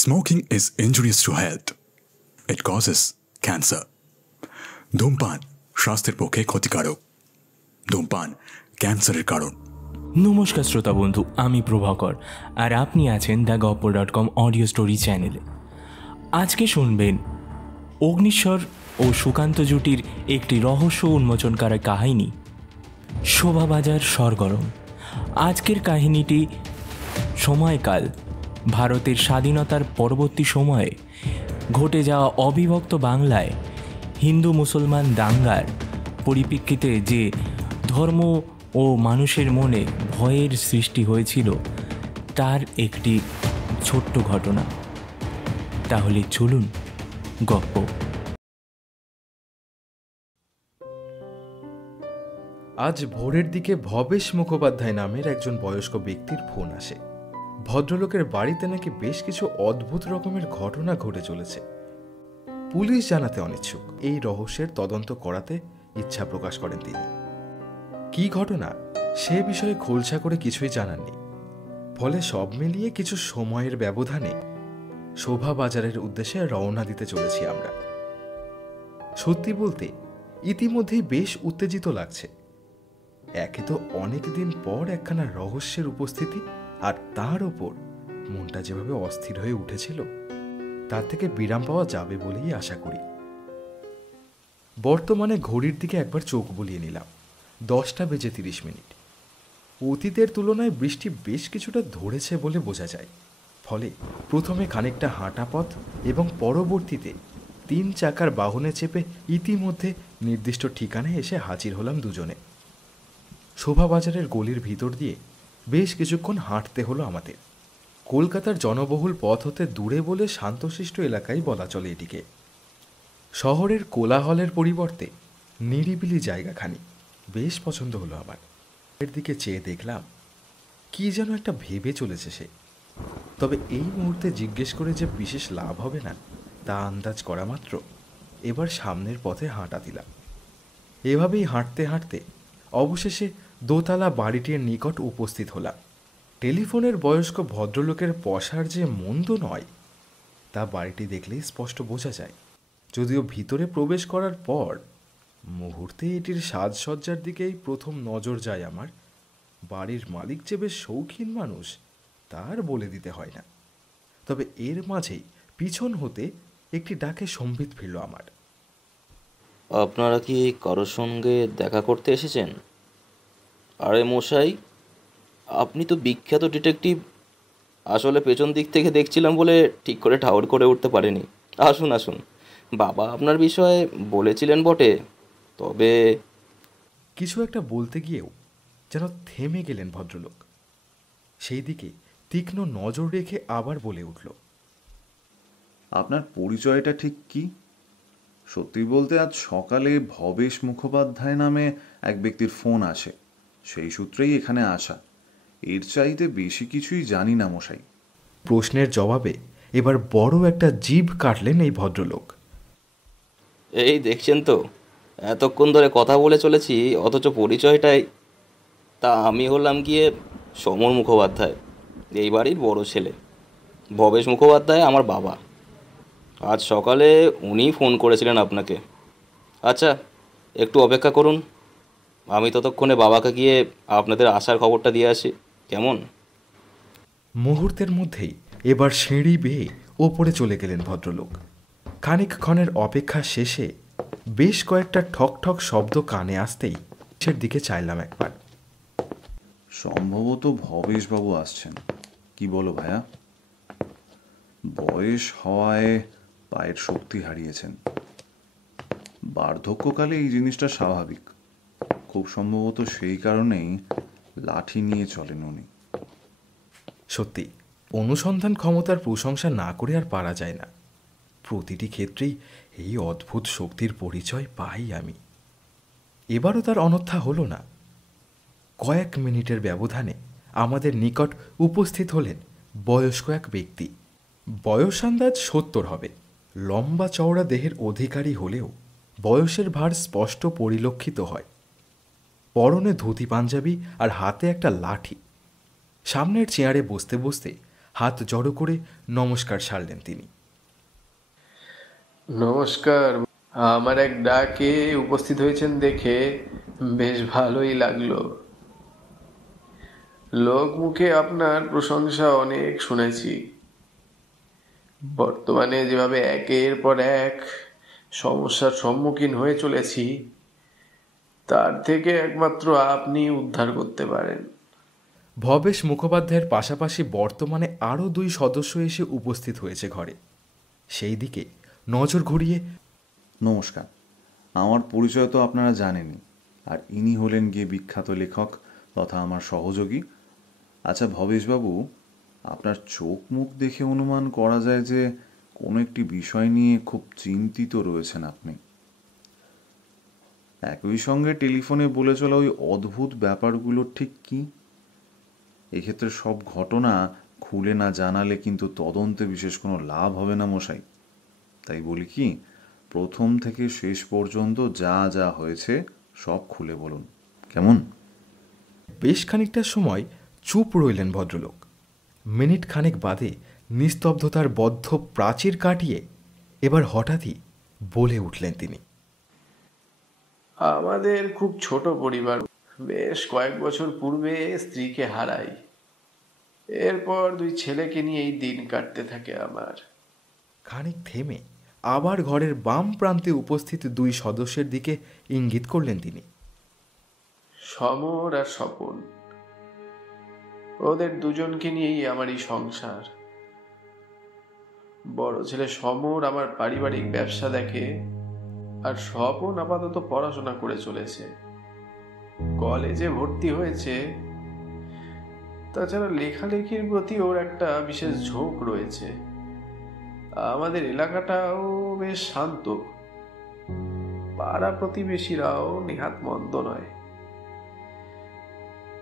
Smoking is injurious to health. It causes cancer. ধূমপান স্বাস্থ্যের পক্ষে ক্ষতিকারক। ধূমপান ক্যান্সারের কারণ। নমস্কার শ্রোতা বন্ধু, আমি প্রভাকর আর আপনি আছেন thegoppo.com অডিও স্টোরি চ্যানেলে। আজকে শুনবেন অগ্নিশ্বর ও সুকান্ত জুটির একটি রহস্য উন্মোচনকারী কাহিনী, শোভাবাজার সরগরম। আজকের কাহিনীটি সময়কাল ভারতের স্বাধীনতার পরবর্তী সময়ে ঘটে যাওয়া অবিভক্ত বাংলায় হিন্দু মুসলমান দাঙ্গার পরিপ্রেক্ষিতে যে ধর্ম ও মানুষের মনে ভয়ের সৃষ্টি হয়েছিল তার একটি ছোট্ট ঘটনা। তাহলে চলুন গপ্প। আজ ভোরের দিকে ভবেশ মুখোপাধ্যায় নামের একজন বয়স্ক ব্যক্তির ফোন আসে। ভদ্রলোকের বাড়িতে নাকি বেশ কিছু অদ্ভুত রকমের ঘটনা ঘটে চলেছে। পুলিশ জানাতে অনিচ্ছুক, এই রহস্যের তদন্ত করাতে ইচ্ছা প্রকাশ করেন তিনি। কি ঘটনা সে বিষয়ে খোলসা করে কিছুই জানাননি। ফলে সব মিলিয়ে কিছু সময়ের ব্যবধানে শোভাবাজারের উদ্দেশ্যে রওনা দিতে চলেছি আমরা। সত্যি বলতে ইতিমধ্যেই বেশ উত্তেজিত লাগছে। একে তো অনেক দিন পর একখানা রহস্যের উপস্থিতি, আর তার ওপর মনটা যেভাবে অস্থির হয়ে উঠেছিল তার থেকে বিরাম পাওয়া যাবে বলেই আশা করি। বর্তমানে ঘড়ির দিকে একবার চোখ বুলিয়ে নিলাম। 10:30। অতীতের তুলনায় বৃষ্টি বেশ কিছুটা ধরেছে বলে বোঝা যায়। ফলে প্রথমে খানিকটা হাঁটা পথ এবং পরবর্তীতে 3 চাকার বাহনে চেপে ইতিমধ্যে নির্দিষ্ট ঠিকানায় এসে হাজির হলাম দুজনে। শোভাবাজারের গলির ভিতর দিয়ে বেশ কিছুক্ষণ হাঁটতে হলো আমাদের। কলকাতার জনবহুল পথ হতে দূরে বলে শান্তশিষ্ট এলাকায় বলা চলে এটিকে। শহরের কোলাহলের পরিবর্তে নিরিবিলি জায়গাখানি বেশ পছন্দ হলো আমার। এর দিকে চেয়ে দেখলাম কি যেন একটা ভেবে চলেছে সে। তবে এই মুহূর্তে জিজ্ঞেস করে যে বিশেষ লাভ হবে না তা আন্দাজ করা মাত্র এবার সামনের পথে হাঁটা দিলাম। এভাবেই হাঁটতে হাঁটতে অবশেষে দোতলা বাড়িটির নিকট উপস্থিত হলাম। টেলিফোনের বয়স্ক ভদ্রলোকের পসার যে মন্দ নয় তা বাড়িটি দেখলেই স্পষ্ট বোঝা যায়। যদিও ভিতরে প্রবেশ করার পর মুহূর্তে এটির সাজসজ্জার দিকেই প্রথম নজর যায় আমার। বাড়ির মালিক যে বেশ শৌখিন মানুষ তার বলে দিতে হয় না। তবে এর মাঝেই পিছন হতে একটি ডাকে সম্বিত ফিরল আমার। আপনারা কি কারোর সঙ্গে দেখা করতে এসেছেন? আরে মশাই, আপনি তো বিখ্যাত ডিটেকটিভ। আসলে পেছন দিক থেকে দেখছিলাম বলে ঠিক করে ঠাউর করে উঠতে পারিনি। আসুন আসুন, বাবা আপনার বিষয়ে বলেছিলেন বটে, তবে কিছু একটা বলতে গিয়েও যেন থেমে গেলেন ভদ্রলোক। সেই দিকে তীক্ষ্ণ নজর রেখে আবার বলে উঠল, আপনার পরিচয়টা ঠিক কি? সত্যি বলতে আজ সকালে ভবেশ মুখোপাধ্যায় নামে এক ব্যক্তির ফোন আসে, সেই সূত্রেই এখানে আসা। এর চাইতে বেশি কিছুই জানি না মশাই। প্রশ্নের জবাবে এবার বড় একটা জিভ কাটলেন এই ভদ্রলোক। এই দেখছেন তো, এতক্ষণ ধরে কথা বলে চলেছি অথচ পরিচয়টাই। তা আমি হলাম গিয়ে সমর মুখোপাধ্যায়, এই বাড়ির বড় ছেলে। ভবেশ মুখোপাধ্যায় আমার বাবা। আজ সকালে উনিই ফোন করেছিলেন আপনাকে। আচ্ছা, একটু অপেক্ষা করুন, আমি ততক্ষণে বাবাকে গিয়ে আপনাদের আসার খবরটা দিয়ে আসি, কেমন? মুহূর্তের মধ্যেই এবার সিঁড়ি বেয়ে ওপরে চলে গেলেন ভদ্রলোক। খানিকক্ষণের অপেক্ষা শেষে বেশ কয়েকটা ঠক ঠক শব্দ কানে আসতেই সে দিকে চাইলাম একবার। সম্ভবত ভবেশবাবু আসছেন। কি বলো ভাইয়া? বয়স হওয়ায় পায়ের শক্তি হারিয়েছেন। বার্ধক্যকালে এই জিনিসটা স্বাভাবিক। খুব সম্ভবত সেই কারণেই লাঠি নিয়ে চলেন উনি। সত্যি অনুসন্ধান ক্ষমতার প্রশংসা না করে আর পারা যায় না। প্রতিটি ক্ষেত্রেই এই অদ্ভুত শক্তির পরিচয় পাই আমি। এবারও তার অনর্থা হলো না। কয়েক মিনিটের ব্যবধানে আমাদের নিকট উপস্থিত হলেন বয়স্ক এক ব্যক্তি। বয়স আন্দাজ 70 হবে। লম্বা চওড়া দেহের অধিকারী হলেও বয়সের ভার স্পষ্ট পরিলক্ষিত হয়। পরনে ধুতি পাঞ্জাবি আর হাতে একটা লাঠি। সামনের চেয়ারে বসতে বসতে হাত জড়ো করে নমস্কার সারলেন তিনি। নমস্কার। আমার এক ডাকে উপস্থিত হয়েছেন দেখে বেশ ভালোই লাগলো। লোক মুখে আপনার প্রশংসা অনেক শুনেছি। বর্তমানে যেভাবে একের পর এক সমস্যার সম্মুখীন হয়ে চলেছি, তার থেকে একমাত্র আপনি উদ্ধার করতে পারেন। ভবেশ মুখোপাধ্যায়ের পাশাপাশি বর্তমানে আরও 2 সদস্য এসে উপস্থিত হয়েছে ঘরে। সেই দিকে নজর ঘুরিয়ে, নমস্কার, আমার পরিচয় তো আপনারা জানেনই, আর ইনি হলেন গিয়ে বিখ্যাত লেখক তথা আমার সহযোগী। আচ্ছা ভবেশবাবু, আপনার চোখ মুখ দেখে অনুমান করা যায় যে কোনো একটি বিষয় নিয়ে খুব চিন্তিত রয়েছেন আপনি। একই সঙ্গে টেলিফোনে বলে চলা ওই অদ্ভুত ব্যাপারগুলো ঠিক কি? এক্ষেত্রে সব ঘটনা খুলে না জানালে কিন্তু তদন্তে বিশেষ কোনো লাভ হবে না মশাই। তাই বলি কি, প্রথম থেকে শেষ পর্যন্ত যা যা হয়েছে সব খুলে বলুন, কেমন? বেশ খানিকটা সময় চুপ রইলেন ভদ্রলোক। মিনিট খানেক বাদে নিস্তব্ধতার বদ্ধ প্রাচীর কাটিয়ে এবার হঠাৎই বলে উঠলেন তিনি। আমাদের খুব ছোট পরিবার। বেশ কয়েক বছর পূর্বে স্ত্রীকে হারাই। এরপর 2 ছেলেকে নিয়েই দিন কাটতে থাকে আমার। খানিক থেমে আবার ঘরের বাম প্রান্তে উপস্থিত 2 সদস্যের দিকে ইঙ্গিত করলেন তিনি। সমর আর স্বপন, ওদের দুজনকে নিয়েই আমার এই সংসার। বড় ছেলে সমর আমার পারিবারিক ব্যবসা দেখে, আর স্বপন আপাতত পড়াশোনা করে চলেছে, কলেজে ভর্তি হয়েছে। তাছাড়া লেখালেখির প্রতি ওর একটা বিশেষ ঝোঁক রয়েছে। আমাদের এলাকাটাও বেশ শান্ত, পাড়া প্রতিবেশীরাও নেহাত মন্দ নয়।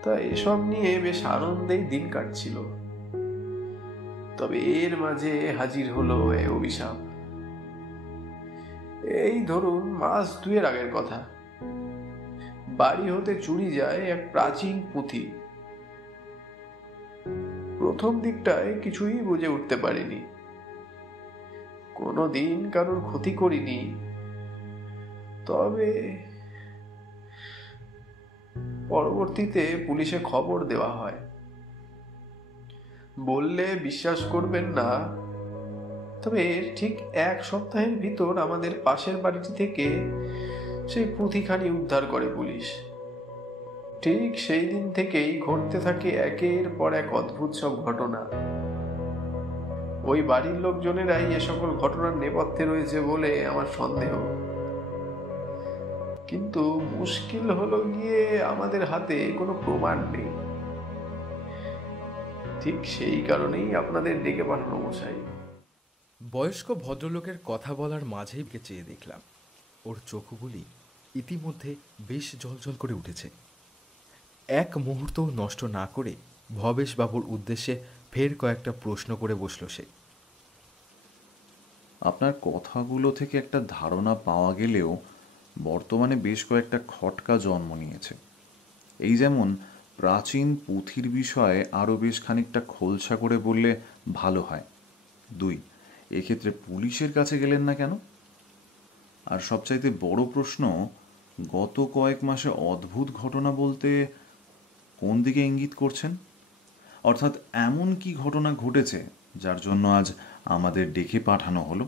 তা এসব নিয়ে বেশ আনন্দেই দিন কাটছিল। তবে এর মাঝে হাজির হলো এ অভিশাপ। এই ধরুন মাস 2 আগের কথা। বাড়ি হতে চুরি যায় এক প্রাচীন পুঁথি। প্রথম দিকটায় কিছুই বুঝে উঠতে পারিনি, কোনোদিন কারোর ক্ষতি করিনি। তবে পরবর্তীতে পুলিশে খবর দেওয়া হয়। বললে বিশ্বাস করবেন না, তবে ঠিক 1 সপ্তাহের ভিতর আমাদের পাশের বাড়িটি থেকে সেই পুঁথিখানি উদ্ধার করে পুলিশ। ঠিক সেই দিন থেকেই ঘটতে থাকে একের পর এক অদ্ভুত সব ঘটনা। ওই বাড়ির লোকজনেরাই এ সকল ঘটনার নেপথ্যে রয়েছে বলে আমার সন্দেহ। কিন্তু মুশকিল হলো গিয়ে আমাদের হাতে কোনো প্রমাণ নেই। ঠিক সেই কারণেই আপনাদের ডেকে পাঠানো মশাই। বয়স্ক ভদ্রলোকের কথা বলার মাঝেই চেয়ে দেখলাম ওর চোখগুলি ইতিমধ্যে বেশ জ্বলজ্বল করে উঠেছে। এক মুহূর্ত নষ্ট না করে ভবেশবাবুর উদ্দেশ্যে ফের কয়েকটা প্রশ্ন করে বসল সে। আপনার কথাগুলো থেকে একটা ধারণা পাওয়া গেলেও বর্তমানে বেশ কয়েকটা খটকা জন্ম নিয়েছে। এই যেমন প্রাচীন পুঁথির বিষয়ে আরও বেশ খানিকটা খোলসা করে বললে ভালো হয়। 2, এক্ষেত্রে পুলিশের কাছে গেলেন না কেন? আর সবচাইতে বড় প্রশ্ন, গত কয়েক মাসে অদ্ভুত ঘটনা বলতে কোন দিকে ইঙ্গিত করছেন? অর্থাৎ এমন কি ঘটনা ঘটেছে যার জন্য আজ আমাদের ডেকে পাঠানো হলো?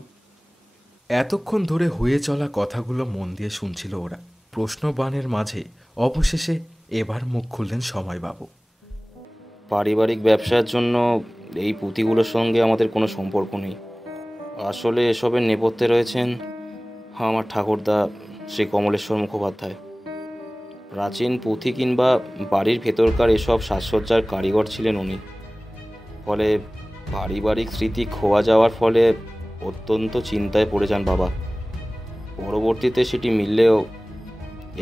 এতক্ষণ ধরে হয়ে চলা কথাগুলো মন দিয়ে শুনছিল ওরা। প্রশ্নবাণের মাঝে অবশেষে এবার মুখ খুললেন সময়বাবু। পারিবারিক ব্যবসার জন্য এই পুঁথিগুলোর সঙ্গে আমাদের কোনো সম্পর্ক নেই। আসলে এসবের নেপথ্যে রয়েছেন আমার ঠাকুরদা শ্রী কমলেশ্বর মুখোপাধ্যায়। প্রাচীন পুঁথি কিংবা বাড়ির ভেতরকার এসব সাজসজ্জার কারিগর ছিলেন উনি। ফলে পারিবারিক স্মৃতি খোয়া যাওয়ার ফলে অত্যন্ত চিন্তায় পড়ে যান বাবা। পরবর্তীতে সেটি মিললেও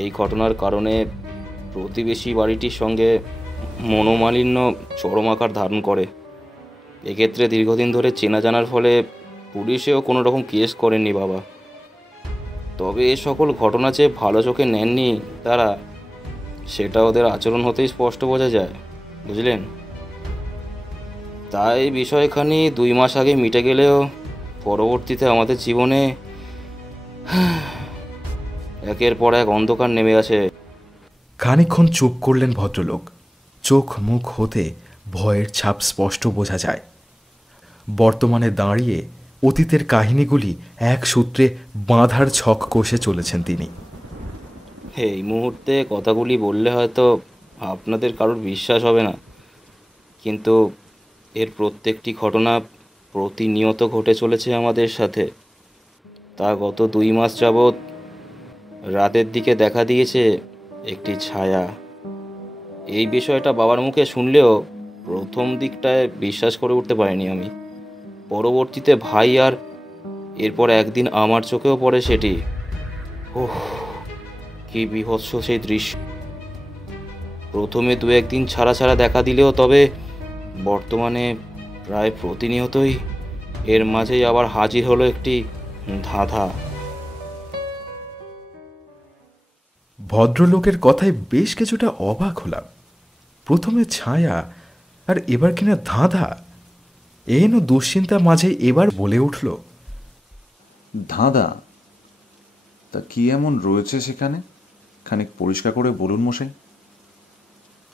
এই ঘটনার কারণে প্রতিবেশী বাড়িটির সঙ্গে মনোমালিন্য চরম আকার ধারণ করে। এক্ষেত্রে দীর্ঘদিন ধরে চেনা জানার ফলে পুলিশেও কোনো রকম কেস করেননি বাবা। তবে এ সকল ঘটনা যে ভালো চোখে নেননি তারা, সেটা ওদের আচরণ হতেই স্পষ্ট বোঝা যায়, বুঝলেন? তাই বিষয়খানি 2 মাস আগে মিটে গেলেও পরবর্তীতে আমাদের জীবনে একের পর এক অন্ধকার নেমে আসে। খানিকক্ষণ চুপ করলেন ভদ্রলোক। চোখ মুখ হতে ভয়ের ছাপ স্পষ্ট বোঝা যায়। বর্তমানে দাঁড়িয়ে অতীতের কাহিনীগুলি এক সূত্রে বাঁধার ছক কষে চলেছেন তিনি। এই মুহূর্তে কথাগুলি বললে হয়তো আপনাদের কারোর বিশ্বাস হবে না, কিন্তু এর প্রত্যেকটি ঘটনা প্রতিনিয়ত ঘটে চলেছে আমাদের সাথে। তা গত 2 মাস যাবৎ রাতের দিকে দেখা দিয়েছে একটি ছায়া। এই বিষয়টা বাবার মুখে শুনলেও প্রথম দিকটায় বিশ্বাস করে উঠতে পারিনি আমি। পরবর্তীতে ভাই আর এরপর একদিন আমার চোখেও পড়ে সেটি। ওহ, কি বীভৎস সেই দৃশ্য! প্রথমে 2-1 দিন ছাড়া ছাড়া দেখা দিলেও তবে বর্তমানে প্রায় প্রতিনিয়তই এর মাঝেই আবার হাজির হলো একটি ধাঁধা। ভদ্রলোকের কথায় বেশ কিছুটা অবাক হলাম। প্রথমে ছায়া, আর এবার কিনা ধাঁধা। এহেন দুশ্চিন্তা মাঝে এবার বলে উঠল, ধাঁধা? তা কি এমন রয়েছে সেখানে? খানিক পরিষ্কার করে বলুন মশাই।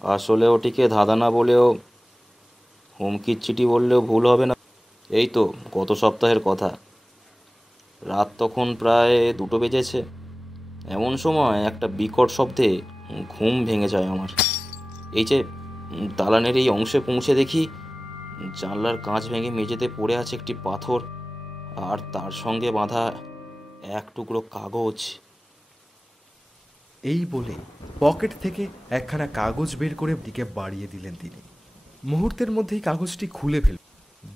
আসলে ওটিকে ধাঁধা না বলেও হুমকির চিঠি বললেও ভুল হবে না। এই তো গত সপ্তাহের কথা। রাত তখন প্রায় 2টো বেজেছে। এমন সময় একটা বিকট শব্দে ঘুম ভেঙে যায় আমার। এই যে দালানের এই অংশে পৌঁছে দেখি জানলার কাঁচ ভেঙে মেঝেতে পড়ে আছে একটি পাথর, আর তার সঙ্গে বাঁধা এক টুকরো কাগজ। এই বলে পকেট থেকে একখানা কাগজ বের করে দিকে বাড়িয়ে দিলেন তিনি। মুহূর্তের মধ্যেই কাগজটি খুলে ফেল।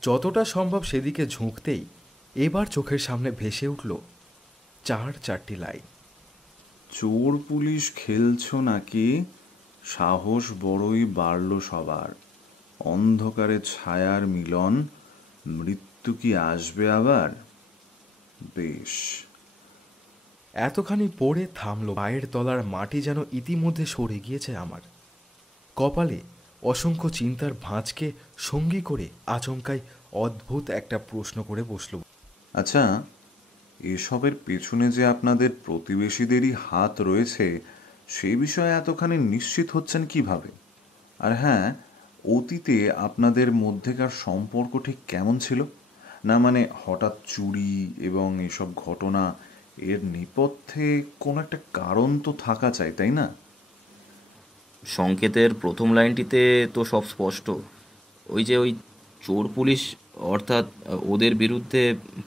যতটা সম্ভব সেদিকে ঝুঁকতেই এবার চোখের সামনে ভেসে উঠল 4-4টি লাইন। চোর পুলিশ খেলছো নাকি? সাহস বড়ই বাড়ল সবার। অন্ধকারে ছায়ার মিলন, মৃত্যু কি আসবে আবার? বেশ। এতখানি পড়ে থামলো। পায়ের তলার মাটি যেন ইতিমধ্যে সরে গিয়েছে আমার। কপালে অসংখ্য চিন্তার ভাঁজকে সঙ্গী করে আচমকাই অদ্ভুত একটা প্রশ্ন করে বসল। আচ্ছা, এসবের পেছনে যে আপনাদের প্রতিবেশীদেরই হাত রয়েছে, সেই বিষয়ে এতখানি নিশ্চিত হচ্ছেন কিভাবে? আর হ্যাঁ, অতীতে আপনাদের মধ্যেকার সম্পর্ক ঠিক কেমন ছিল? না মানে হঠাৎ চুরি এবং এসব ঘটনা, এর নেপথ্যে কোনো একটা কারণ তো থাকা চাই, তাই না? সংকেতের প্রথম লাইনটিতে তো সব স্পষ্ট। ওই চোর পুলিশ, অর্থাৎ ওদের বিরুদ্ধে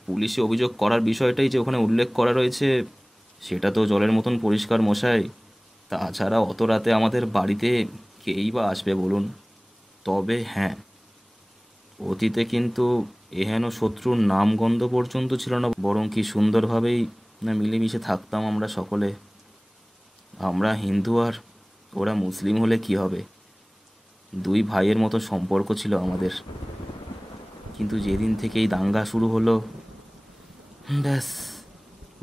পুলিশে অভিযোগ করার বিষয়টাই যে ওখানে উল্লেখ করা রয়েছে, সেটা তো জলের মতন পরিষ্কার মশাই। তাছাড়া অত রাতে আমাদের বাড়িতে কেই বা আসবে বলুন? তবে হ্যাঁ, অতীতে কিন্তু এহেন শত্রুর নামগন্ধ পর্যন্ত ছিল না, বরং কি সুন্দরভাবেই না মিলেমিশে থাকতাম আমরা সকলে। আমরা হিন্দু আর ওরা মুসলিম হলে কি হবে, 2 ভাইয়ের মতো সম্পর্ক ছিল আমাদের। কিন্তু যেদিন থেকে এই দাঙ্গা শুরু হলো, ব্যাস,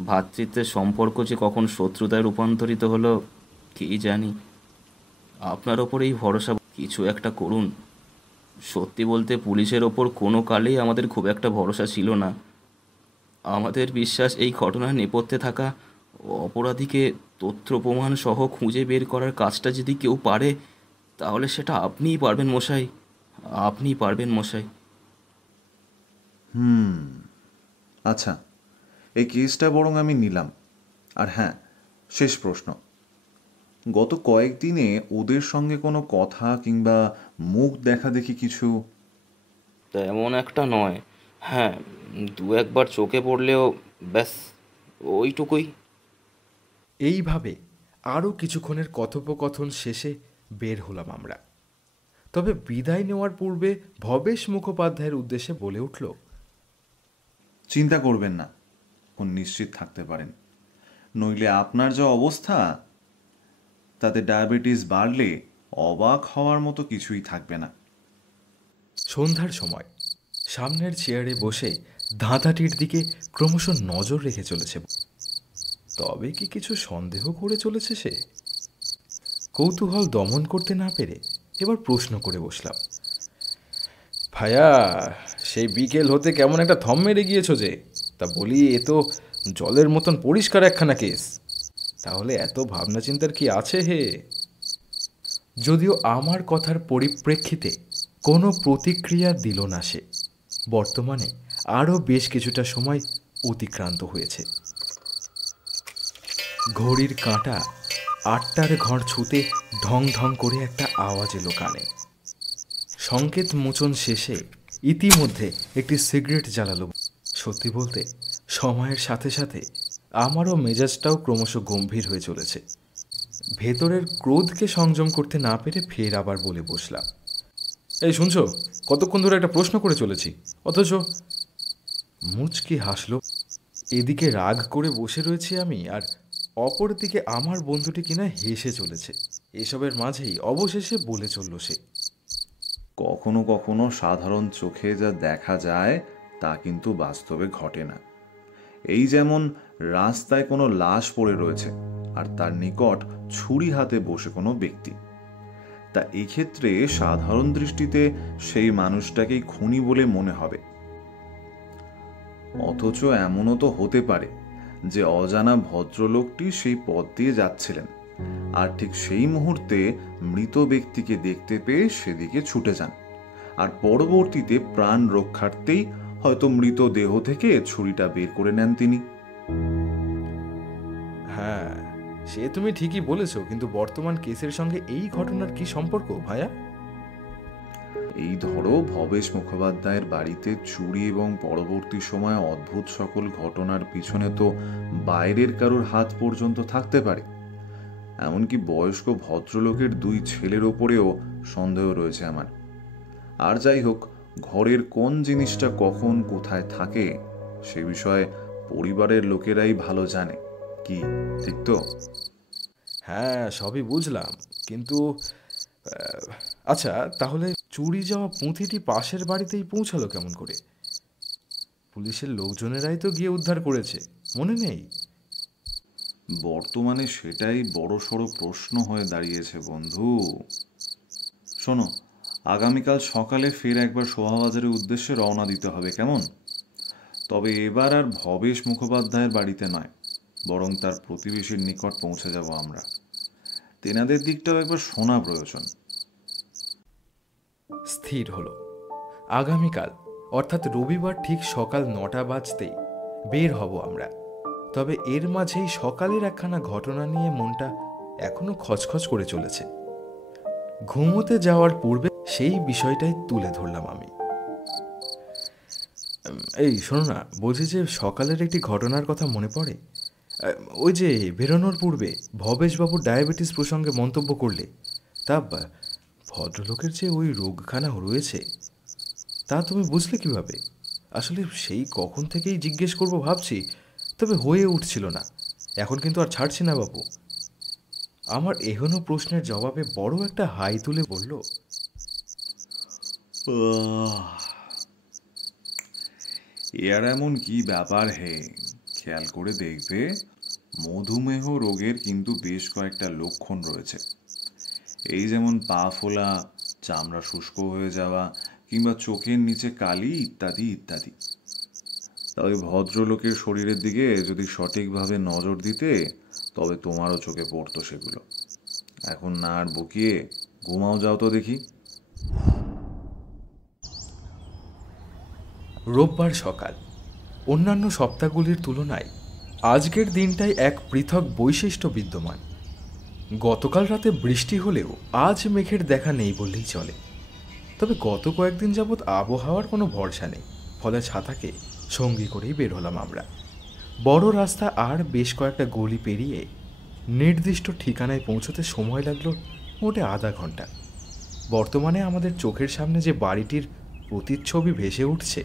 ভ্রাতৃত্বের সম্পর্ক যে কখন শত্রুতায় রূপান্তরিত হলো কি জানি। আপনার ওপরেই ভরসা, কিছু একটা করুন। সত্যি বলতে পুলিশের ওপর কোনো কালেই আমাদের খুব একটা ভরসা ছিল না। আমাদের বিশ্বাস এই ঘটনার নেপথ্যে থাকা অপরাধীকে তথ্য প্রমাণ সহ খুঁজে বের করার কাজটা যদি কেউ পারে, তাহলে সেটা আপনিই পারবেন মশাই, আপনিই পারবেন মশাই। আচ্ছা, এই কেসটা বরং আমি নিলাম। আর হ্যাঁ, শেষ প্রশ্ন, গত কয়েকদিনে ওদের সঙ্গে কোনো কথা কিংবা মুখ দেখা দেখি কিছু? তেমন একটা নয়। হ্যাঁ, 2-1 বার চোখে পড়লেও ব্যাস ওইটুকুই। এইভাবে আরও কিছুক্ষণের কথোপকথন শেষে বের হলাম আমরা। তবে বিদায় নেওয়ার পূর্বে ভবেশ মুখোপাধ্যায়ের উদ্দেশ্যে বলে উঠল, চিন্তা করবেন না, কোন নিশ্চিত থাকতে পারেন। নইলে আপনার যা অবস্থা, তাতে ডায়াবেটিস বাড়লে অবাক হওয়ার মতো কিছুই থাকবে না। সন্ধ্যার সময় সামনের চেয়ারে বসে ধাঁধাটির দিকে ক্রমশ নজর রেখে চলেছে। তবে কি কিছু সন্দেহ করে চলেছে সে? কৌতূহল দমন করতে না পেরে এবার প্রশ্ন করে বসলাম, ভাইয়া, সেই বিকেল হতে কেমন একটা থম মেরে গিয়েছো যে। তা বলি, এ তো জলের মতন পরিষ্কার একখানা কেস, তাহলে এত ভাবনা চিন্তার কি আছে হে? যদিও আমার কথার পরিপ্রেক্ষিতে কোনো প্রতিক্রিয়া দিল না সে। বর্তমানে আরও বেশ কিছুটা সময় অতিক্রান্ত হয়েছে। ঘড়ির কাঁটা 8টার ঘর ছুতে ঢং ঢং করে একটা আওয়াজ এলো কানে। সংকেত মোচন শেষে ইতিমধ্যে একটি সিগারেট জ্বালালো। সত্যি বলতে সময়ের সাথে সাথে আমারও মেজাজটাও ক্রমশ গম্ভীর হয়ে চলেছে। ভেতরের ক্রোধকে সংযম করতে না পেরে ফের আবার বলে বসলাম, এই শুনছো, কতক্ষণ ধরে একটা প্রশ্ন করে চলেছি, অথচ মুচকি হাসলো। এদিকে রাগ করে বসে রয়েছি আমি, আর অপরদিকে আমার বন্ধুটি কিনা হেসে চলেছে। এসবের মাঝেই অবশেষে বলে চলল সে, কখনো কখনো সাধারণ চোখে যা দেখা যায় তা কিন্তু বাস্তবে ঘটে না। এই যেমন রাস্তায় কোনো লাশ পড়ে রয়েছে আর তার নিকট ছুরি হাতে বসে কোনো ব্যক্তি, তা এক্ষেত্রে সাধারণ দৃষ্টিতে সেই মানুষটাকেই খুনি বলে মনে হবে। অথচ এমনও তো হতে পারে যে অজানা ভদ্রলোকটি সেই পথ দিয়ে যাচ্ছিলেন, আর ঠিক সেই মুহূর্তে মৃত ব্যক্তিকে দেখতে পেয়ে সেদিকে ছুটে যান, আর পরবর্তীতে প্রাণ রক্ষার্থেই হয়তো মৃত দেহ থেকে ছুরিটা বের করে নেন তিনি। হ্যাঁ, সে তুমি ঠিকই বলেছ, কিন্তু বর্তমান কেসের সঙ্গে এই ঘটনার কি সম্পর্ক ভাইয়া? এই ধরো, ভবেশ মুখোপাধ্যায়ের বাড়িতে চুরি এবং পরবর্তী সময়ে অদ্ভুত সকল ঘটনার পিছনে তো বাইরের কারোর হাত পর্যন্ত থাকতে পারে। এমনকি বয়স্ক ভদ্রলোকের 2 ছেলের ওপরেও সন্দেহ রয়েছে আমার। আর যাই হোক, ঘরের কোন জিনিসটা কখন কোথায় থাকে সে বিষয়ে পরিবারের লোকেরাই ভালো জানে, কি ঠিক তো? হ্যাঁ, সবই বুঝলাম, কিন্তু আচ্ছা, তাহলে চুরি যাওয়া পুঁথিটি পাশের বাড়িতেই পৌঁছালো কেমন করে? পুলিশের লোকজনেরাই তো গিয়ে উদ্ধার করেছে, মনে নেই? বর্তমানে সেটাই বড়সড় প্রশ্ন হয়ে দাঁড়িয়েছে বন্ধু। শোনো, আগামীকাল সকালে ফের একবার শোভাবাজারের উদ্দেশ্যে রওনা দিতে হবে, কেমন? তবে এবার আর ভবেশ মুখোপাধ্যায়ের বাড়িতে নয়, বরং তার প্রতিবেশীর নিকট পৌঁছে যাব আমরা। তেনাদের দিকটাও একবার শোনা প্রয়োজন। স্থির হলো, আগামীকাল অর্থাৎ রবিবার ঠিক সকাল 9টা বাজতেই বের হব আমরা। তবে এর মাঝেই সকালের একখানা ঘটনা নিয়ে মনটা এখনো খচখচ করে চলেছে। ঘুমোতে যাওয়ার পূর্বে সেই বিষয়টাই তুলে ধরলাম আমি। এই শোনো না, বলছি যে সকালের একটি ঘটনার কথা মনে পড়ে। ওই যে বেরোনোর পূর্বে ভবেশবাবুর ডায়াবেটিস প্রসঙ্গে মন্তব্য করলে, তা ভদ্রলোকের যে ওই রোগখানা রয়েছে তা তুমি বুঝলে কিভাবে? আসলে সেই কখন থেকেই জিজ্ঞেস করব ভাবছি, তবে হয়ে উঠছিল না। এখন কিন্তু আর ছাড়ছি না বাবু। আমার এহনো প্রশ্নের জবাবে বড় একটা হাই তুলে বলল, এর এমন কি ব্যাপার হে? খেয়াল করে দেখবে, মধুমেহ রোগের কিন্তু বেশ কয়েকটা লক্ষণ রয়েছে। এই যেমন পা ফোলা, চামড়া শুষ্ক হয়ে যাওয়া, কিংবা চোখের নিচে কালি, ইত্যাদি ইত্যাদি। তবে ভদ্রলোকের শরীরের দিকে যদি সঠিকভাবে নজর দিতে, তবে তোমারও চোখে পড়তো সেগুলো। এখন না আর বকিয়ে ঘুমাও যাও তো দেখি। রোববার সকাল। অন্যান্য সপ্তাহগুলির তুলনায় আজকের দিনটাই এক পৃথক বৈশিষ্ট্য বিদ্যমান। গতকাল রাতে বৃষ্টি হলেও আজ মেঘের দেখা নেই বললেই চলে। তবে গত কয়েকদিন যাবৎ আবহাওয়ার কোনো ভরসা নেই, ফলে ছাতাকে সঙ্গী করেই বের হলাম আমরা। বড় রাস্তা আর বেশ কয়েকটা গলি পেরিয়ে নির্দিষ্ট ঠিকানায় পৌঁছতে সময় লাগলো মোটে আধা ঘন্টা। বর্তমানে আমাদের চোখের সামনে যে বাড়িটির প্রতিচ্ছবি ভেসে উঠছে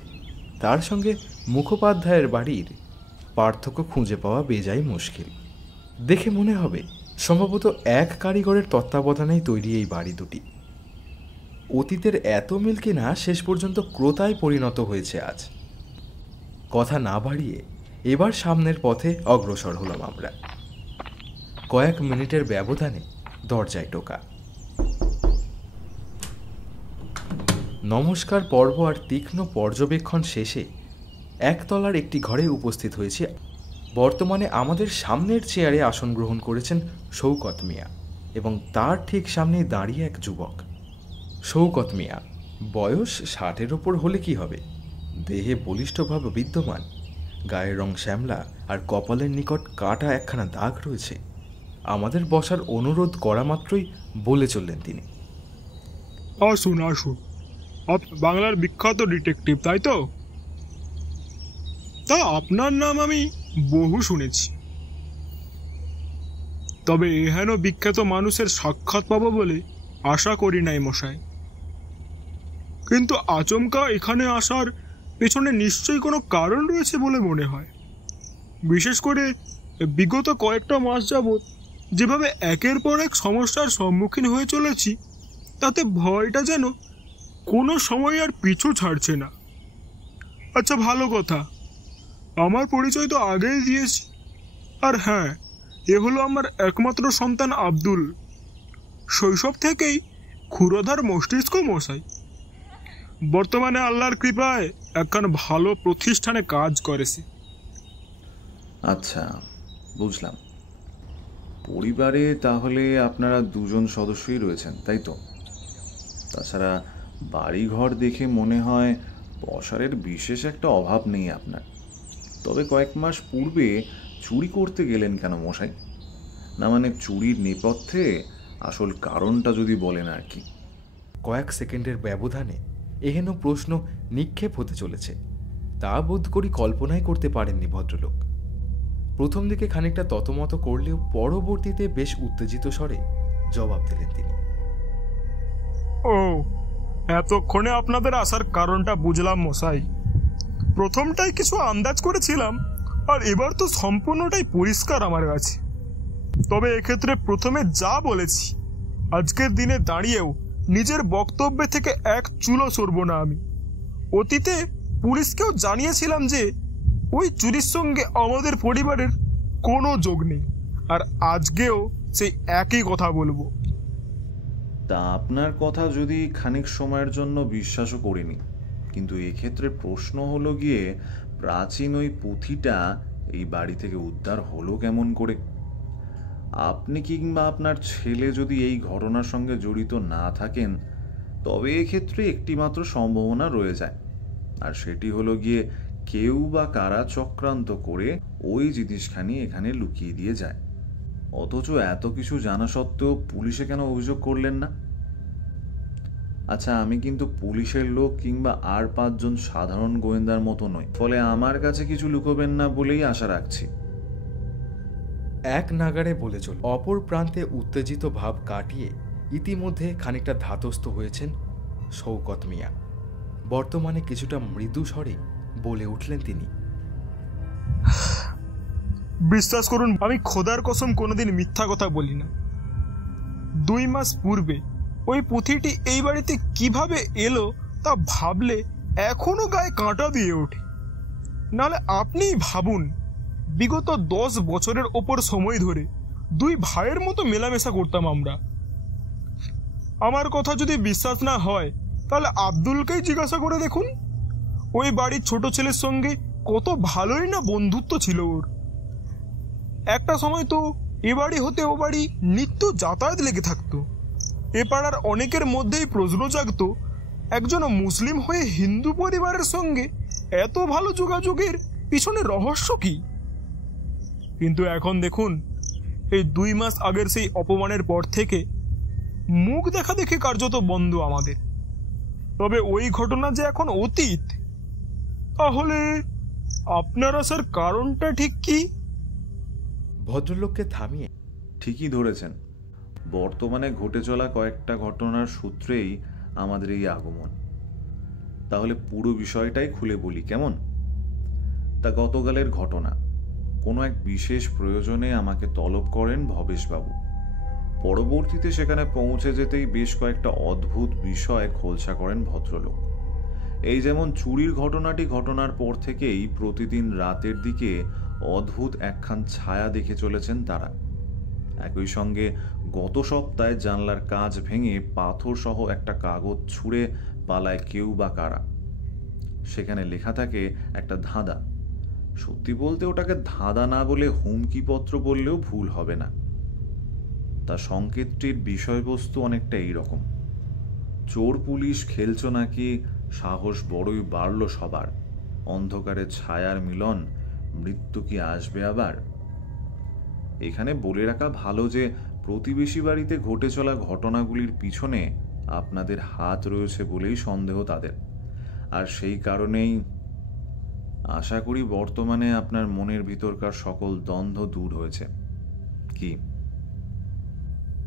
তার সঙ্গে মুখোপাধ্যায়ের বাড়ির পার্থক্য খুঁজে পাওয়া বেজায় মুশকিল। দেখে মনে হবে সম্ভবত এক কারিগরের তত্ত্বাবধানেই তৈরি এই বাড়ি দুটি। অতীতের এত মিল কিনা শেষ পর্যন্ত ক্রোতায় পরিণত হয়েছে আজ। কথা না বাড়িয়ে এবার সামনের পথে অগ্রসর হলাম আমরা। কয়েক মিনিটের ব্যবধানে দরজায় টোকা। নমস্কার পর্ব আর তীক্ষ্ণ পর্যবেক্ষণ শেষে একতলার একটি ঘরে উপস্থিত হয়েছে। বর্তমানে আমাদের সামনের চেয়ারে আসন গ্রহণ করেছেন শৌকত মিয়া এবং তার ঠিক সামনে দাঁড়িয়ে এক যুবক। শৌকত মিয়া বয়স 60-এর ওপর হলে কি হবে, দেহে বলিষ্ঠভাবে বিদ্যমান, গায়ের রং শ্যামলা আর কপালের নিকট কাটা একখানা দাগ রয়েছে। আমাদের বসার অনুরোধ করা মাত্রই বলে চললেন তিনি, আসুন আসুন, বাংলার বিখ্যাত ডিটেকটিভ তাই তো? তা আপনার নাম আমি বহু শুনেছি, তবে এহেন বিখ্যাত মানুষের সাক্ষাৎ পাবো বলে আশা করি নাই মশাই। কিন্তু আচমকা এখানে আসার পেছনে নিশ্চয়ই কোনো কারণ রয়েছে বলে মনে হয়। বিশেষ করে বিগত কয়েকটা মাস যাবৎ যেভাবে একের পর এক সমস্যার সম্মুখীন হয়ে চলেছি, তাতে ভয়টা যেন কোনো সময় আর পিছু ছাড়ছে না। আচ্ছা, ভালো কথা, আমার পরিচয় তো আগেই দিয়েছি। আর হ্যাঁ, এ হলো আমার একমাত্র সন্তান আব্দুল, শৈশব থেকেই ক্ষুরধার মস্তিষ্ক মশাই। বর্তমানে আল্লাহর কৃপায় একখান ভালো প্রতিষ্ঠানে কাজ করেছে। আচ্ছা, বুঝলাম। পরিবারে তাহলে আপনারা দুজন সদস্যই রয়েছেন তাই তো? তাছাড়া বাড়িঘর দেখে মনে হয় পসারের বিশেষ একটা অভাব নেই আপনার। তবে কয়েক মাস পূর্বে চুরি করতে গেলেন কেন মশাই? না মানে চুরির নেপথ্যে আসল কারণটা যদি বলেন আর কি। কয়েক সেকেন্ডের ব্যবধানে এহেন প্রশ্ন নিক্ষেপ হতে চলেছে তা বোধ করি কল্পনাই করতে পারেননি ভদ্রলোক। প্রথম দিকে খানিকটা ততমত করলেও পরবর্তীতে বেশ উত্তেজিত স্বরে জবাব দিলেন তিনি, ও, এতক্ষণে আপনাদের আসার কারণটা বুঝলাম মশাই। প্রথমটাই কিছু আন্দাজ করেছিলাম, আর এবার তো সম্পূর্ণটাই পরিষ্কার আমার কাছে। তবে এক্ষেত্রে প্রথমে যা বলেছি, আজকের দিনে দাঁড়িয়েও নিজের বক্তব্যে থেকে এক চুলও সরব না আমি। অতীতে পুলিশকেও জানিয়েছিলাম যে ওই চুরির সঙ্গে আমাদের পরিবারের কোনো যোগ নেই, আর আজকেও সেই একই কথা বলবো। তা আপনার কথা যদি খানিক সময়ের জন্য বিশ্বাসও করিনি, কিন্তু এক্ষেত্রে প্রশ্ন হলো গিয়ে প্রাচীন ওই পুঁথিটা এই বাড়ি থেকে উদ্ধার হলো কেমন করে? আপনি কিংবা আপনার ছেলে যদি এই ঘটনার সঙ্গে জড়িত না থাকেন, তবে এক্ষেত্রে একটিমাত্র সম্ভাবনা রয়ে যায়, আর সেটি হলো গিয়ে কেউ বা কারা চক্রান্ত করে ওই জিনিসখানি এখানে লুকিয়ে দিয়ে যায়। অথচ এত কিছু জানা সত্ত্বেও পুলিশে কেন অভিযোগ করলেন না? আচ্ছা, আমি কিন্তু পুলিশের লোক কিংবা আর 5 জন সাধারণ গোয়েন্দার মতো নই, ফলে আমার কাছে কিছু লুকোবেন না বলেই আশা রাখছি। এক নাগারে বলে চল। অপর প্রান্তে উত্তেজিত ভাব কাটিয়ে ইতিমধ্যে খানিকটা ধাতস্থ হয়েছেন শৌকত মিয়া। বর্তমানে কিছুটা মৃদু স্বরে বলে উঠলেন তিনি, বিশ্বাস করুন, আমি খোদার কসম কোনোদিন মিথ্যা কথা বলি না। 2 মাস পূর্বে ওই পুঁথিটি এই বাড়িতে কিভাবে এলো তা ভাবলে এখনো গায়ে কাঁটা দিয়ে ওঠে। নাহলে আপনিই ভাবুন, বিগত 10 বছরের ওপর সময় ধরে 2 ভাইয়ের মতো মেলামেশা করতাম আমরা। আমার কথা যদি বিশ্বাস না হয় তাহলে আব্দুলকেই জিজ্ঞাসা করে দেখুন। ওই বাড়ির ছোট ছেলের সঙ্গে কত ভালোই না বন্ধুত্ব ছিল ওর। একটা সময় তো এ বাড়ি হতে ও বাড়ি নিত্য যাতায়াত লেগে থাকতো। এ পাড়ার অনেকের মধ্যেই প্রশ্ন জাগতো, একজন মুসলিম হয়ে হিন্দু পরিবারের সঙ্গে এত ভালো যোগাযোগের পিছনে রহস্য কি? কিন্তু এখন দেখুন, এই 2 মাস আগের সেই অপমানের পর থেকে মুখ দেখা দেখে কার্যত বন্ধ আমাদের। তবে ওই ঘটনা যে এখন অতীত, তাহলে আপনার আসার কারণটা ঠিক কি? ভদ্রলোককে থামিয়ে, ঠিকই ধরেছেন, বর্তমানে ঘটে চলা কয়েকটা ঘটনার সূত্রেই আমাদের এই আগমন। তাহলে পুরো বিষয়টাই খুলে বলি কেমন? তা গতকালের ঘটনা। কোনো এক বিশেষ প্রয়োজনে আমাকে তলব করেন ভবেশবাবু। পরবর্তীতে সেখানে পৌঁছে যেতেই বেশ কয়েকটা অদ্ভুত বিষয় খোলসা করেন ভদ্রলোক। এই যেমন চুরির ঘটনাটি ঘটনার পর থেকেই প্রতিদিন রাতের দিকে অদ্ভুত একখান ছায়া দেখে চলেছেন তারা। একই সঙ্গে গত সপ্তাহে জানলার কাঁচ ভেঙে পাথর সহ একটা কাগজ ছুঁড়ে পালায় কেউ বা কারা। সেখানে লেখা থাকে একটা ধাঁধা। সত্যি বলতে ওটাকে ধাঁধা না বলে হুমকিপত্র বললেও ভুল হবে না। তা সংকেতটির বিষয়বস্তু অনেকটা এইরকম: চোর পুলিশ খেলছ নাকি, সাহস বড়ই বাড়ল সবার, অন্ধকারে ছায়ার মিলন, মৃত্যু কি আসবে আবার। এখানে বলে রাখা ভালো যে প্রতিবেশী বাড়িতে ঘটে চলা ঘটনাগুলির পিছনে আপনাদের হাত রয়েছে বলেই সন্দেহ তাদের। আর সেই কারণেই আশা করি বর্তমানে আপনার মনের ভিতরকার সকল দ্বন্দ্ব দূর হয়েছে। কি?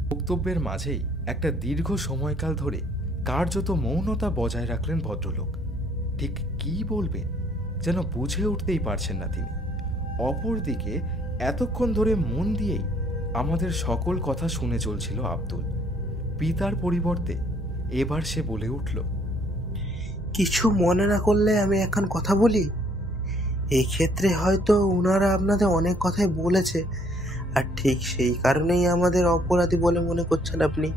বক্তব্যের মাঝেই একটা দীর্ঘ সময়কাল ধরে কার্যত মৌনতা বজায় রাখলেন ভদ্রলোক। ঠিক কি বলবেন যেন বুঝে উঠতেই পারছেন না তিনি। অপরদিকে এতক্ষণ ধরে মন দিয়েই আমাদের সকল কথা শুনে চলছিল আব্দুল। পিতার পরিবর্তে এবার সে বলে উঠল, কিছু মনে না করলে আমি এখন কথা বলি। এই ক্ষেত্রে হয়তো ওনারা আপনাদের অনেক কথাই বলেছে, আর ঠিক সেই কারণেই আমাদের অপরাধী বলে মনে করছেন আপনি।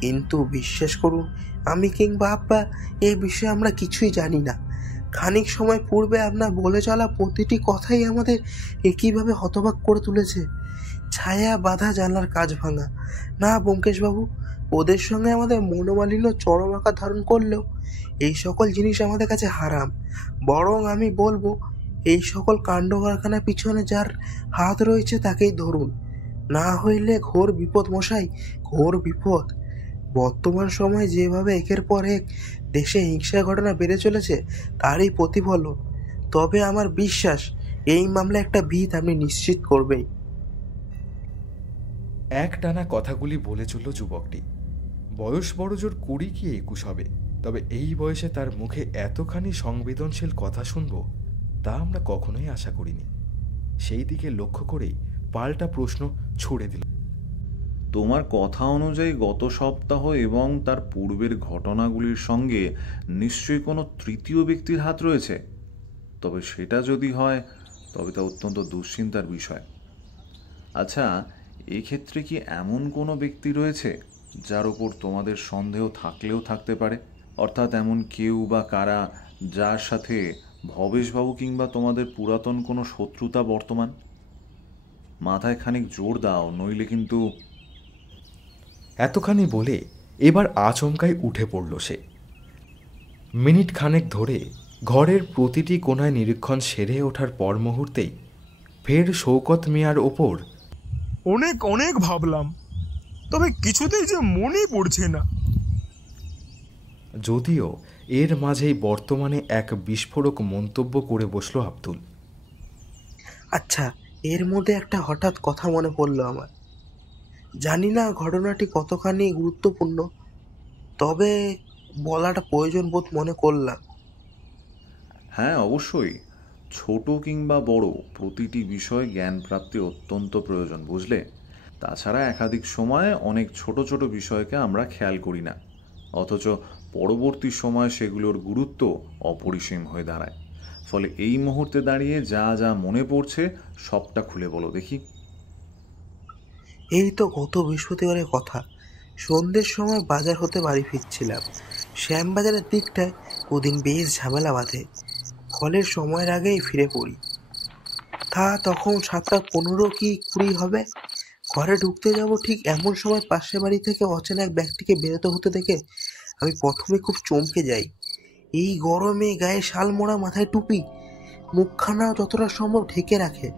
কিন্তু বিশ্বাস করুন, আমি কিংবা আব্বা এই বিষয়ে আমরা কিছুই জানি না। খানিক সময় পূর্বে আপনার বলে চলা প্রতিটি কথাই আমাদের একইভাবে হতবাক করে তুলেছে। ছায়া বাঁধা, জানলার কাঁচ ভাঙা। না ব্যোমকেশবাবু, ওদের সঙ্গে আমাদের মনোমালিন্য চরম আকার ধারণ করলেও এই সকল জিনিস আমাদের কাছে হারাম। বরং আমি বলবো, এই সকল কাণ্ড কারখানার পিছনে যার হাত রয়েছে তাকেই ধরুন, না হইলে ঘোর বিপদ মশাই, ঘোর বিপদ। বর্তমান সময় যেভাবে একের পর এক দেশে হিংসার ঘটনা বেড়ে চলেছে তারই প্রতিফলন। তবে আমার বিশ্বাস এই মামলা একটা ভিত আপনি নিশ্চিত করবেই। একটানা কথাগুলি বলে চলল যুবকটি। বয়স বড়জোর 20 কি 21 হবে, তবে এই বয়সে তার মুখে এতখানি সংবেদনশীল কথা শুনব তা আমরা কখনোই আশা করিনি। সেই দিকে লক্ষ্য করেই পাল্টা প্রশ্ন ছুড়ে দিল, তোমার কথা অনুযায়ী গত সপ্তাহ এবং তার পূর্বের ঘটনাগুলির সঙ্গে নিশ্চয়ই কোনো তৃতীয় ব্যক্তির হাত রয়েছে? তবে সেটা যদি হয় তবে তা অত্যন্ত দুশ্চিন্তার বিষয়। আচ্ছা, এক্ষেত্রে কি এমন কোনো ব্যক্তি রয়েছে যার ওপর তোমাদের সন্দেহ থাকলেও থাকতে পারে? অর্থাৎ এমন কেউ বা কারা যার সাথে ভবেশবাবু কিংবা তোমাদের পুরাতন কোনো শত্রুতা বর্তমান? মাথায় খানিক জোর দাও, নইলে কিন্তু। এতখানি বলে এবার আচমকাই উঠে পড়ল সে। মিনিট খানেক ধরে ঘরের প্রতিটি কোণায় নিরীক্ষণ সেরে ওঠার পর মুহূর্তেই ফের শৌকত মিয়ার ওপর অনেক অনেক ভাবলাম, তবে কিছুতেই যে মনেই পড়ছে না। যদিও এর মাঝেই বর্তমানে এক বিস্ফোরক মন্তব্য করে বসল আব্দুল। আচ্ছা, এর মধ্যে একটা হঠাৎ কথা মনে পড়ল আমার। জানি না ঘটনাটি কতখানি গুরুত্বপূর্ণ, তবে বলাটা প্রয়োজন বোধ মনে করলাম। হ্যাঁ, অবশ্যই। ছোট কিংবা বড় প্রতিটি বিষয় জ্ঞান প্রাপ্তি অত্যন্ত প্রয়োজন, বুঝলে? তাছাড়া একাধিক সময়ে অনেক ছোট ছোট বিষয়কে আমরা খেয়াল করি না, অথচ পরবর্তী সময় সেগুলোর গুরুত্ব অপরিসীম হয়ে দাঁড়ায়। ফলে এই মুহূর্তে দাঁড়িয়ে যা যা মনে পড়ছে সবটা খুলে বলো দেখি। এই তো গত বৃহস্পতিবারের কথা। সন্ধ্যের সময় বাজার হতে বাড়ি ফিরছিলাম। শ্যামবাজারের দিকটায় ওদিন বেশ ঝামেলা বাঁধে, ফলের সময়ের আগেই ফিরে পড়ি। তখন 7:15 কি 20 হবে। ঘরে ঢুকতে যাব ঠিক এমন সময় পাশের বাড়ি থেকে অচেনা এক ব্যক্তিকে বেরোতে হতে দেখে আমি প্রথমে খুব চমকে যাই। এই গরমে গায়ে শাল মোড়া, মাথায় টুপি, মুখখানা যতটা সম্ভব ঢেকে রাখে,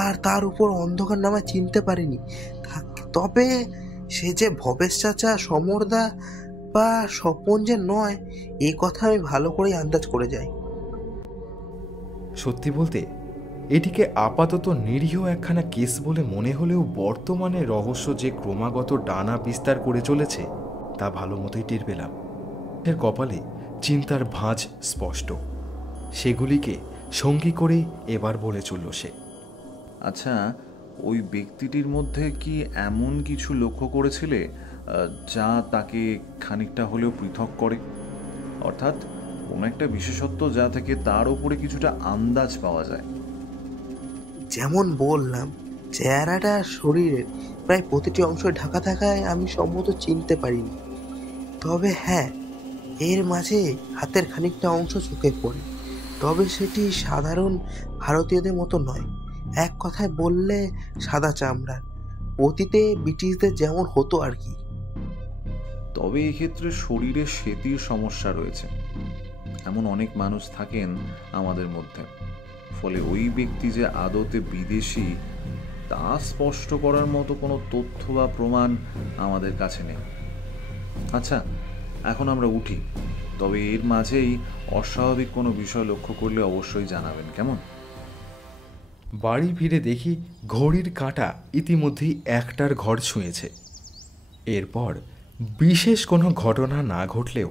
আর তার উপর অন্ধকার নামায় চিনতে পারিনি। তবে সে যে ভবেশ চাচা, সমরদা বা স্বপন যে নয়, এই কথা আমি ভালো করেই আন্দাজ করে যাই। সত্যি বলতে এটিকে আপাতত নিরীহ একখানা কেস বলে মনে হলেও বর্তমানে রহস্য যে ক্রমাগত ডানা বিস্তার করে চলেছে তা ভালো মতোই টের পেলাম। এর কপালে চিন্তার ভাঁজ স্পষ্ট। সেগুলিকে সঙ্গী করে এবার বলে চলল সে, আচ্ছা, ওই ব্যক্তিটির মধ্যে কি এমন কিছু লক্ষ্য করেছিলে যা তাকে খানিকটা হলেও পৃথক করে? অর্থাৎ কোনো একটা বিশেষত্ব যা থেকে তার উপরে কিছুটা আন্দাজ পাওয়া যায়? যেমন বললাম, চেহারাটা শরীরের প্রায় প্রতিটি অংশ ঢাকা থাকায় আমি সম্ভবত চিনতে পারিনি। তবে হ্যাঁ, এর মাঝে হাতের খানিকটা অংশ চোখে পড়ে, তবে সেটি সাধারণ ভারতীয়দের মতো নয়। এক কথায় বললে সাদা চামড়ার, অতীতে ব্রিটিশদের যেমন হতো আর কি। তবে এক্ষেত্রে শরীরে সেতির সমস্যা রয়েছে, এমন অনেক মানুষ থাকেন আমাদের মধ্যে। ফলে ওই ব্যক্তি যে আদতে বিদেশি তা স্পষ্ট করার মতো কোনো তথ্য বা প্রমাণ আমাদের কাছে নেই। আচ্ছা, এখন আমরা উঠি, তবে এর মাঝেই অস্বাভাবিক কোনো বিষয় লক্ষ্য করলে অবশ্যই জানাবেন, কেমন? বাড়ি ফিরে দেখি ঘড়ির কাঁটা ইতিমধ্যেই 1টার ঘর ছুঁয়েছে। এরপর বিশেষ কোনো ঘটনা না ঘটলেও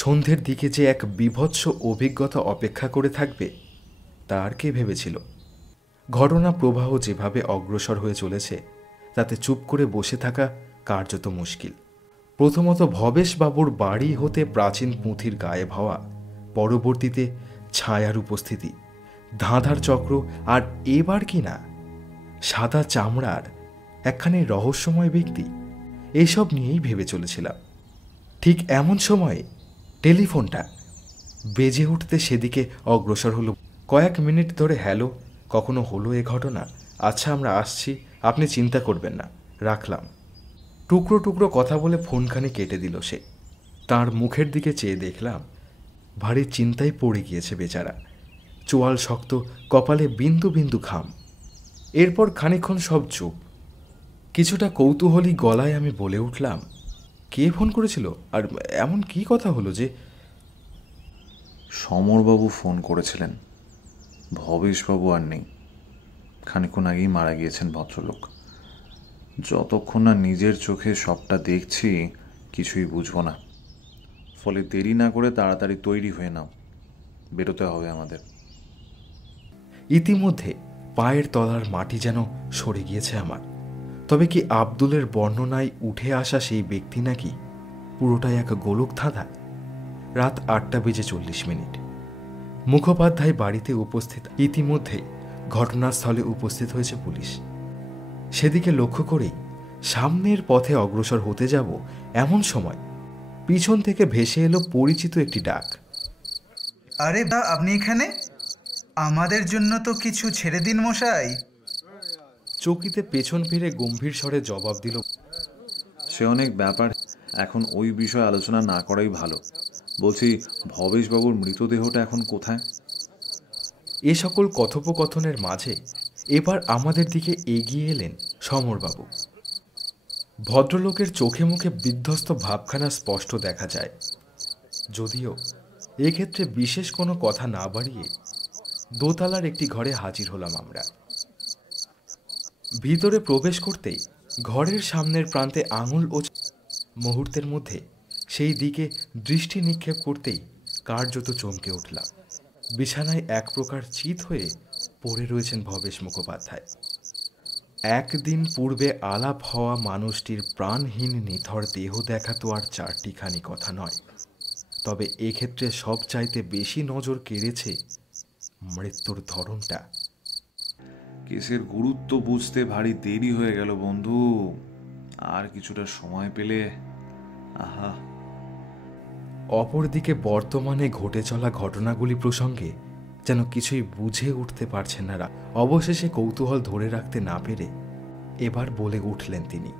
সন্ধ্যের দিকে যে এক বীভৎস অভিজ্ঞতা অপেক্ষা করে থাকবে তা আর কে ভেবেছিল। ঘটনা প্রবাহ যেভাবে অগ্রসর হয়ে চলেছে তাতে চুপ করে বসে থাকা কার্যত মুশকিল। প্রথমত ভবেশবাবুর বাড়ি হতে প্রাচীন পুঁথির গায়েব হওয়া, পরবর্তীতে ছায়ার উপস্থিতি, ধাঁধার চক্র, আর এবার কি না সাদা চামড়ার একখানি রহস্যময় ব্যক্তি, এইসব নিয়েই ভেবে চলেছিলাম। ঠিক এমন সময়ে টেলিফোনটা বেজে উঠতে সেদিকে অগ্রসর হলো। কয়েক মিনিট ধরে হ্যালো, কখনো হলো এ ঘটনা, আচ্ছা আমরা আসছি, আপনি চিন্তা করবেন না, রাখলাম। টুকরো টুকরো কথা বলে ফোনখানি কেটে দিল সে। তার মুখের দিকে চেয়ে দেখলাম ভারী চিন্তায় পড়ে গিয়েছে বেচারা, চোয়াল শক্ত, কপালে বিন্দু বিন্দু ঘাম। এরপর খানিকক্ষণ সব চুপ। কিছুটা কৌতূহলী গলায় আমি বলে উঠলাম, কে ফোন করেছিল আর এমন কি কথা হলো যে? সমরবাবু ফোন করেছিলেন। ভবেশবাবু আর নেই, খানিকক্ষণ আগেই মারা গিয়েছেন ভদ্রলোক। যতক্ষণ না নিজের চোখে সবটা দেখছি কিছুই বুঝবো না। ফলে দেরি না করে তাড়াতাড়ি তৈরি হয়ে নাও, বেরোতে হবে আমাদের। ইতিমধ্যে পায়ের তলার মাটি যেন সরে গিয়েছে আমার। তবে কি আব্দুলের বর্ণনায় উঠে আসা সেই ব্যক্তি নাকি পুরোটাই এক গোলক ধাঁধা? রাত 8:40। মুখোপাধ্যায় বাড়িতে উপস্থিত। ইতিমধ্যে ঘটনাস্থলে উপস্থিত হয়েছে পুলিশ। সেদিকে লক্ষ্য করেই সামনের পথে অগ্রসর হতে যাব এমন সময় পিছন থেকে ভেসে এলো পরিচিত একটি ডাক। আরে বা, আপনি এখানে? আমাদের জন্য তো কিছু ছেড়ে দিন মশাই। চৌকিতে পেছন ফিরে গম্ভীর স্বরে জবাব দিল, সে অনেক ব্যাপার, এখন ওই বিষয়ে আলোচনা না করাই ভালো। বলছি, ভবেশবাবুর মৃতদেহটা এখন কোথায়? এ সকল কথোপকথনের মাঝে এবার আমাদের দিকে এগিয়ে এলেন সমরবাবু। ভদ্রলোকের চোখে মুখে বিধ্বস্ত ভাবখানা স্পষ্ট দেখা যায়। যদিও এক্ষেত্রে বিশেষ কোনো কথা না বাড়িয়ে দোতলার একটি ঘরে হাজির হলাম আমরা। ভিতরে প্রবেশ করতেই ঘরের সামনের প্রান্তে আঙুল ও মুহূর্তের মধ্যে সেই দিকে দৃষ্টি নিক্ষেপ করতেই কার্যত চমকে উঠলাম। বিছানায় এক প্রকার চিত হয়ে পড়ে রয়েছেন ভবেশ মুখোপাধ্যায়। একদিন পূর্বে আলাপ হওয়া মানুষটির প্রাণহীন নিথর দেহ দেখা তো আর চারটিখানি কথা নয়। তবে এক্ষেত্রে সব চাইতে বেশি নজর কেড়েছে মৃত্যুর ধরনটা। কেসের গুরুত্ব বুঝতে ভারী দেরি হয়ে গেল বন্ধু, আর কিছুটা সময় পেলে। আহা। অপরদিকে বর্তমানে ঘটে চলা ঘটনাগুলি প্রসঙ্গে যেন কিছুই বুঝে উঠতে পারছেন না। অবশেষে কৌতূহল ধরে রাখতে না পেরে এবার বলে উঠলেন তিনি,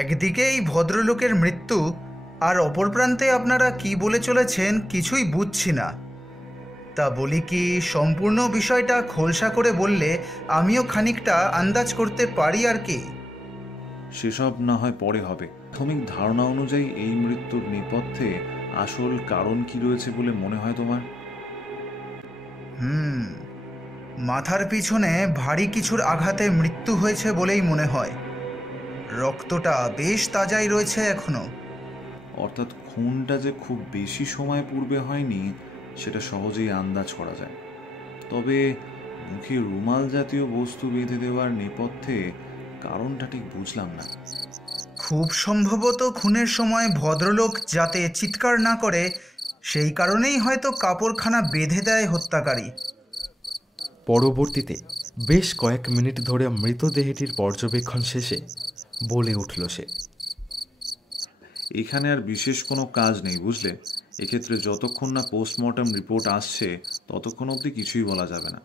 একদিকে এই ভদ্রলোকের মৃত্যু, আর অপর প্রান্তে আপনারা কি বলে চলেছেন কিছুই বুঝছি না। তা বলি কি, সম্পূর্ণ বিষয়টা খোলসা করে বললে আমিও খানিকটা আন্দাজ করতে পারি আর কি। সেসব না হয় পরে হবে। প্রাথমিক ধারণা অনুযায়ী এই মৃত্যুর নেপথ্যে আসল কারণ কি রয়েছে বলে মনে হয় তোমার? মাথার পিছনে ভারী কিছুর আঘাতে মৃত্যু হয়েছে বলেই মনে হয়। রক্তটা বেশ তাজাই রয়েছে এখনো। অর্থাৎ খুনটা যে খুব বেশি সময় পূর্বে হয়নি সেটা সহজেই আন্দাজ করা যায়। তবে মুখে রুমাল জাতীয় বস্তু বেঁধে দেওয়ার নেপথ্যে কারণটা ঠিক বুঝলাম না। খুব সম্ভবত খুনের সময় ভদ্রলোক যাতে চিৎকার না করে সেই কারণেই হয়তো কাপড়খানা বেঁধে দেয় হত্যাকারী। পরবর্তীতে বেশ কয়েক মিনিট ধরে মৃতদেহটির পর্যবেক্ষণ শেষে বলে উঠল সে, এখানে আর বিশেষ কোনো কাজ নেই, বুঝলে। এক্ষেত্রে যতক্ষণ না পোস্টমর্টম রিপোর্ট আসছে ততক্ষণ অবধি কিছুই বলা যাবে না।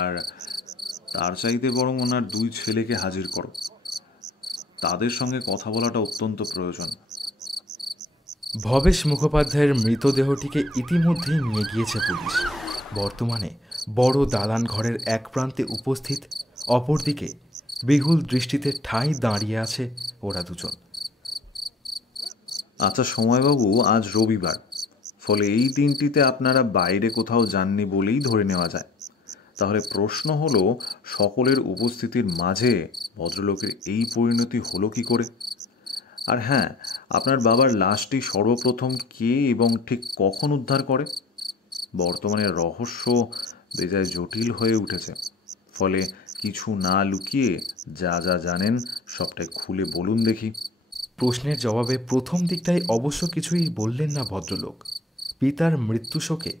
আর তার চাইতে বরং ওনার 2 ছেলেকে হাজির করো, তাদের সঙ্গে কথা বলাটা অত্যন্ত প্রয়োজন। ভবেশ মুখোপাধ্যায়ের মৃতদেহটিকে ইতিমধ্যেই নিয়ে গিয়েছে পুলিশ। বর্তমানে বড় দালান ঘরের এক প্রান্তে উপস্থিত, অপরদিকে বিহুল দৃষ্টিতে ঠাঁই দাঁড়িয়ে আছে ওরা দুজন। আচ্ছা সময়বাবু, আজ রবিবার, ফলে এই দিনটিতে আপনারা বাইরে কোথাও যাননি বলেই ধরে নেওয়া যায়। তাহলে প্রশ্ন হলো, সকলের উপস্থিতির মাঝে ভদ্রলোকের এই পরিণতি হলো কি করে? আর হ্যাঁ, আপনার বাবার লাশটি সর্বপ্রথম কে এবং ঠিক কখন উদ্ধার করে? বর্তমানে রহস্য বেজায় জটিল হয়ে উঠেছে, ফলে কিছু না লুকিয়ে যা যা জানেন সবটাই খুলে বলুন দেখি। প্রশ্নের জবাবে প্রথম দিকটাই অবশ্য কিছুই বললেন না ভদ্রলোক। পিতার মৃত্যু শোকে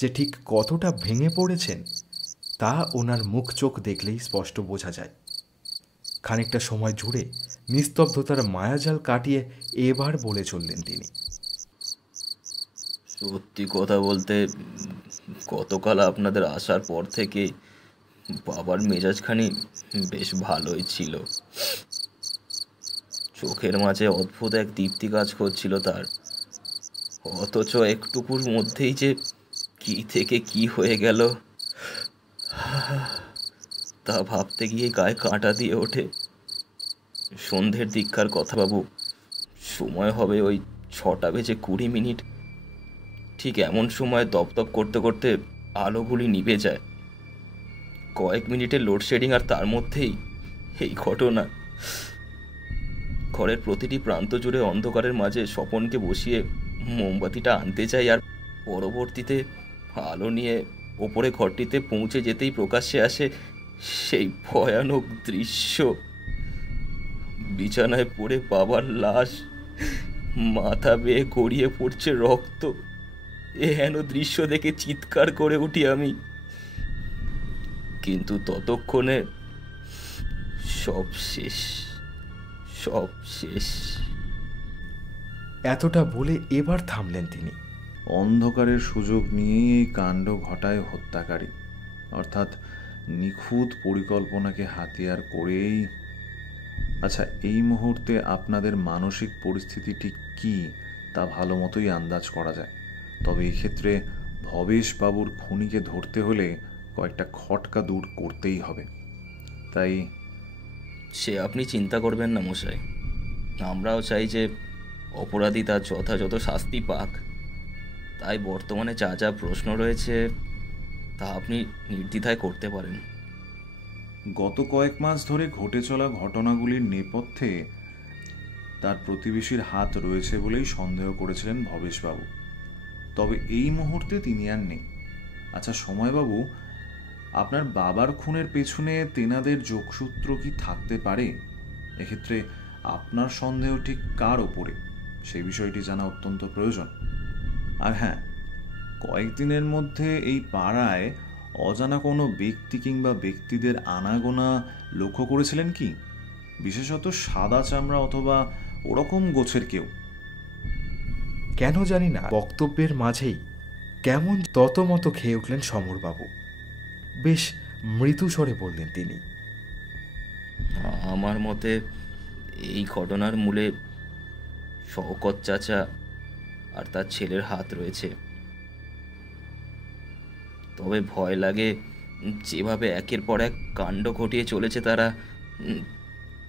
যে ঠিক কতটা ভেঙে পড়েছেন তা ওনার মুখ চোখ দেখলেই স্পষ্ট বোঝা যায়। খানিকটা সময় জুড়ে নিস্তব্ধতার মায়াজাল কাটিয়ে এবার বলে চললেন তিনি, সত্যি কথা বলতে গতকাল আপনাদের আসার পর থেকে বাবার মেজাজখানি বেশ ভালোই ছিল। চোখের মাঝে অদ্ভুত এক দীপ্তি কাজ করছিল তার, অথচ একটুকুর মধ্যেই যে কি থেকে কি হয়ে গেল তা ভাবতে গিয়ে গায়ে কাঁটা দিয়ে ওঠে। সন্ধ্যের দিককার কথা বাবু, সময় হবে ওই 6:20। ঠিক এমন সময় দপদপ করতে করতে আলোগুলি নিভে যায়। কয়েক মিনিটের লোডশেডিং, আর তার মধ্যেই এই ঘটনা। ঘরের প্রতিটি প্রান্ত জুড়ে অন্ধকারের মাঝে স্বপনকে বসিয়ে মোমবাতিটা আনতে চাই, আর পরবর্তীতে আলো নিয়ে ওপরে ঘরটিতে পৌঁছে যেতেই প্রকাশ্যে আসে সেই ভয়ানক দৃশ্য। বিছানায় পড়ে বাবার লাশ, মাথা বেয়ে গড়িয়ে পড়ছে রক্ত। এ হেন দৃশ্য দেখে চিৎকার করে উঠি আমি, কিন্তু ততক্ষণে সব শেষ, সব শেষ। এতটা বলে এবার থামলেন তিনি। অন্ধকারের সুযোগ নিয়েই এই কাণ্ড ঘটায় হত্যাকারী, অর্থাৎ নিখুঁত পরিকল্পনাকে হাতিয়ার করেই। আচ্ছা, এই মুহূর্তে আপনাদের মানসিক পরিস্থিতি ঠিক কী তা ভালো মতোই আন্দাজ করা যায়। তবে এক্ষেত্রে ভবেশ বাবুর খুনিকে ধরতে হলে কয়েকটা খটকা দূর করতেই হবে। তাই সে আপনি চিন্তা করবেন না মশাই, আমরাও চাই যে অপরাধী তার যথাযথ শাস্তি পাক। তাই বর্তমানে যা যা প্রশ্ন রয়েছে তা আপনি নির্দ্বিধায় করতে পারেন। গত কয়েক মাস ধরে ঘটে চলা ঘটনাগুলির নেপথ্যে তার প্রতিবেশীর হাত রয়েছে বলেই সন্দেহ করেছিলেন ভবেশবাবু। তবে এই মুহূর্তে তিনি আর নেই। আচ্ছা সময়বাবু, আপনার বাবার খুনের পেছনে তেনাদের যোগসূত্র কি থাকতে পারে? এক্ষেত্রে আপনার সন্দেহ ঠিক কার ওপরে, সেই বিষয়টি জানা অত্যন্ত প্রয়োজন। আর হ্যাঁ, কয়েকদিনের মধ্যে এই পাড়ায় অজানা কোনো ব্যক্তি কিংবা ব্যক্তিদের আনাগোনা লক্ষ্য করেছিলেন কি? বিশেষত সাদা চামড়া অথবা ওরকম গোছের কেউ? কেন জানি না বক্তব্যের মাঝেই কেমন ততমত খেয়ে উঠলেন সমরবাবু। বেশ মৃদু স্বরে বললেন তিনি, আমার মতে এই ঘটনার মূলে শওকত চাচা আর তার ছেলের হাত রয়েছে। তবে ভয় লাগে যেভাবে একের পর এক কাণ্ড ঘটিয়ে চলেছে তারা,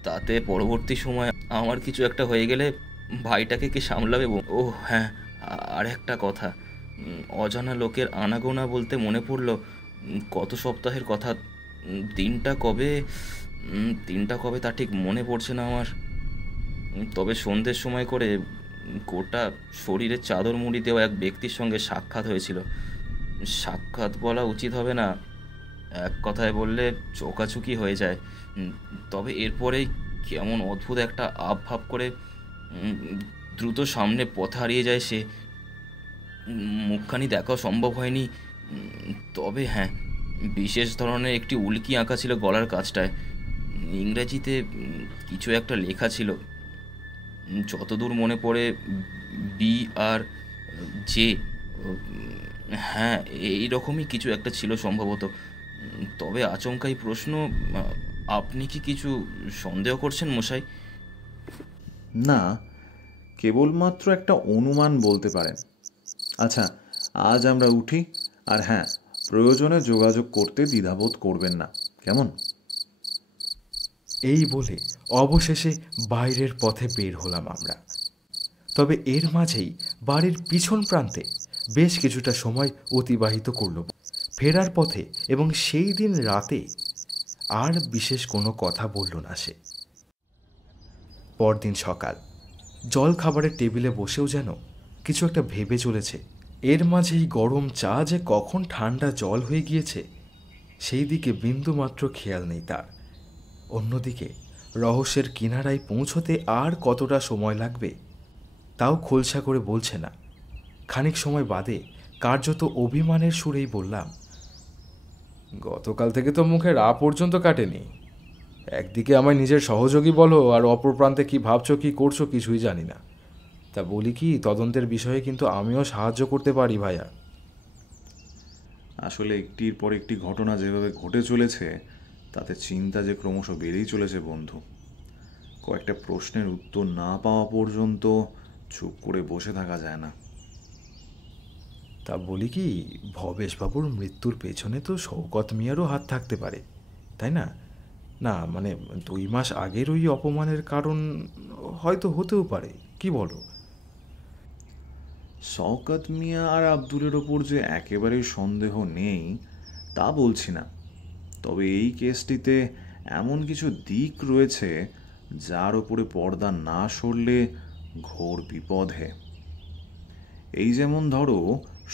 তাতে পরবর্তী সময় আমার কিছু একটা হয়ে গেলে ভাইটাকে কে সামলাবে? ও হ্যাঁ, আর একটা কথা, অজানা লোকের আনাগোনা বলতে মনে পড়লো গত সপ্তাহের কথা। দিনটা কবে তা ঠিক মনে পড়ছে না আমার। তবে সন্ধ্যের সময় করে গোটা শরীরে চাদর মুড়ি দেওয়া এক ব্যক্তির সঙ্গে সাক্ষাৎ হয়েছিল। সাক্ষাৎ বলা উচিত হবে না, এক কথায় বললে চোকাচুকি হয়ে যায়। তবে এরপরেই কেমন অদ্ভুত একটা আবভাব করে দ্রুত সামনে পথ হারিয়ে যায় সে। মুখখানি দেখাও সম্ভব হয়নি। তবে হ্যাঁ, বিশেষ ধরনের একটি উল্কি আঁকা ছিল গলার কাছটায়। ইংরেজিতে কিছু একটা লেখা ছিল, যতদূর মনে পড়ে BRJ। হ্যাঁ, এই রকমই কিছু একটা ছিল সম্ভবত। তবে আচমকাই প্রশ্ন, আপনি কি কিছু সন্দেহ করছেন মশাই? না, কেবলমাত্র একটা অনুমান বলতে পারেন। আচ্ছা, আজ আমরা উঠি, আর হ্যাঁ, প্রয়োজনে যোগাযোগ করতে দ্বিধাবোধ করবেন না, কেমন? এই বলে অবশেষে বাইরের পথে বের হলাম আমরা। তবে এর মাঝেই বাড়ির পিছন প্রান্তে বেশ কিছুটা সময় অতিবাহিত করল ফেরার পথে, এবং সেই দিন রাতে আর বিশেষ কোনো কথা বলল না সে। পরদিন সকাল জল খাবারের টেবিলে বসেও যেন কিছু একটা ভেবে চলেছে। এর মাঝেই গরম চা যে কখন ঠান্ডা জল হয়ে গিয়েছে সেই দিকে বিন্দুমাত্র খেয়াল নেই তার। অন্যদিকে রহস্যের কিনারায় পৌঁছতে আর কতটা সময় লাগবে তাও খোলসা করে বলছে না। খানিক সময় বাদে কার্যত অভিমানের সুরেই বললাম, গতকাল থেকে তো মুখে রা পর্যন্ত কাটেনি। একদিকে আমায় নিজের সহযোগী বলো, আর অপর প্রান্তে কি ভাবছো কি করছো কিছুই জানি না। তা বলি কি, তদন্তের বিষয়ে কিন্তু আমিও সাহায্য করতে পারি ভাইয়া। আসলে একটির পর একটি ঘটনা যেভাবে ঘটে চলেছে তাতে চিন্তা যে ক্রমশ বেড়েই চলেছে বন্ধু। কয়েকটা প্রশ্নের উত্তর না পাওয়া পর্যন্ত চুপ করে বসে থাকা যায় না। তা বলি কি, ভবেশবাবুর মৃত্যুর পেছনে তো শওকত মিয়ারও হাত থাকতে পারে, তাই না? না মানে 2 মাস আগের ওই অপমানের কারণ হয়তো হতেও পারে, কি বলো? শওকত মিয়া আর আব্দুলের ওপর যে একেবারেই সন্দেহ নেই তা বলছি না, তবে এই কেসটিতে এমন কিছু দিক রয়েছে যার ওপরে পর্দা না সরলে ঘোর বিপদে। এই যেমন ধরো,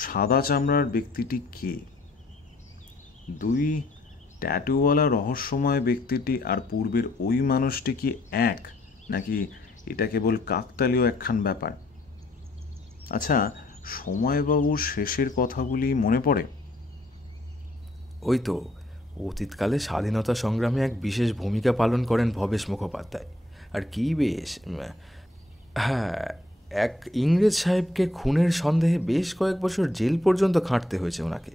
সাদা চামড়ার ব্যক্তিটি কে? 2 ট্যাটুওয়ালা রহস্যময় ব্যক্তিটি আর পূর্বের ওই মানুষটি কি এক, নাকি এটা কেবল কাকতালীয় একখান ব্যাপার? আচ্ছা, সময়বাবুর শেষের কথাগুলি মনে পড়ে? ওই তো, অতীতকালে স্বাধীনতা সংগ্রামে এক বিশেষ ভূমিকা পালন করেন ভবেশ মুখোপাধ্যায়। আর কি বেশ, হ্যাঁ, এক ইংরেজ সাহেবকে খুনের সন্দেহে বেশ কয়েক বছর জেল পর্যন্ত খাটতে হয়েছে ওনাকে।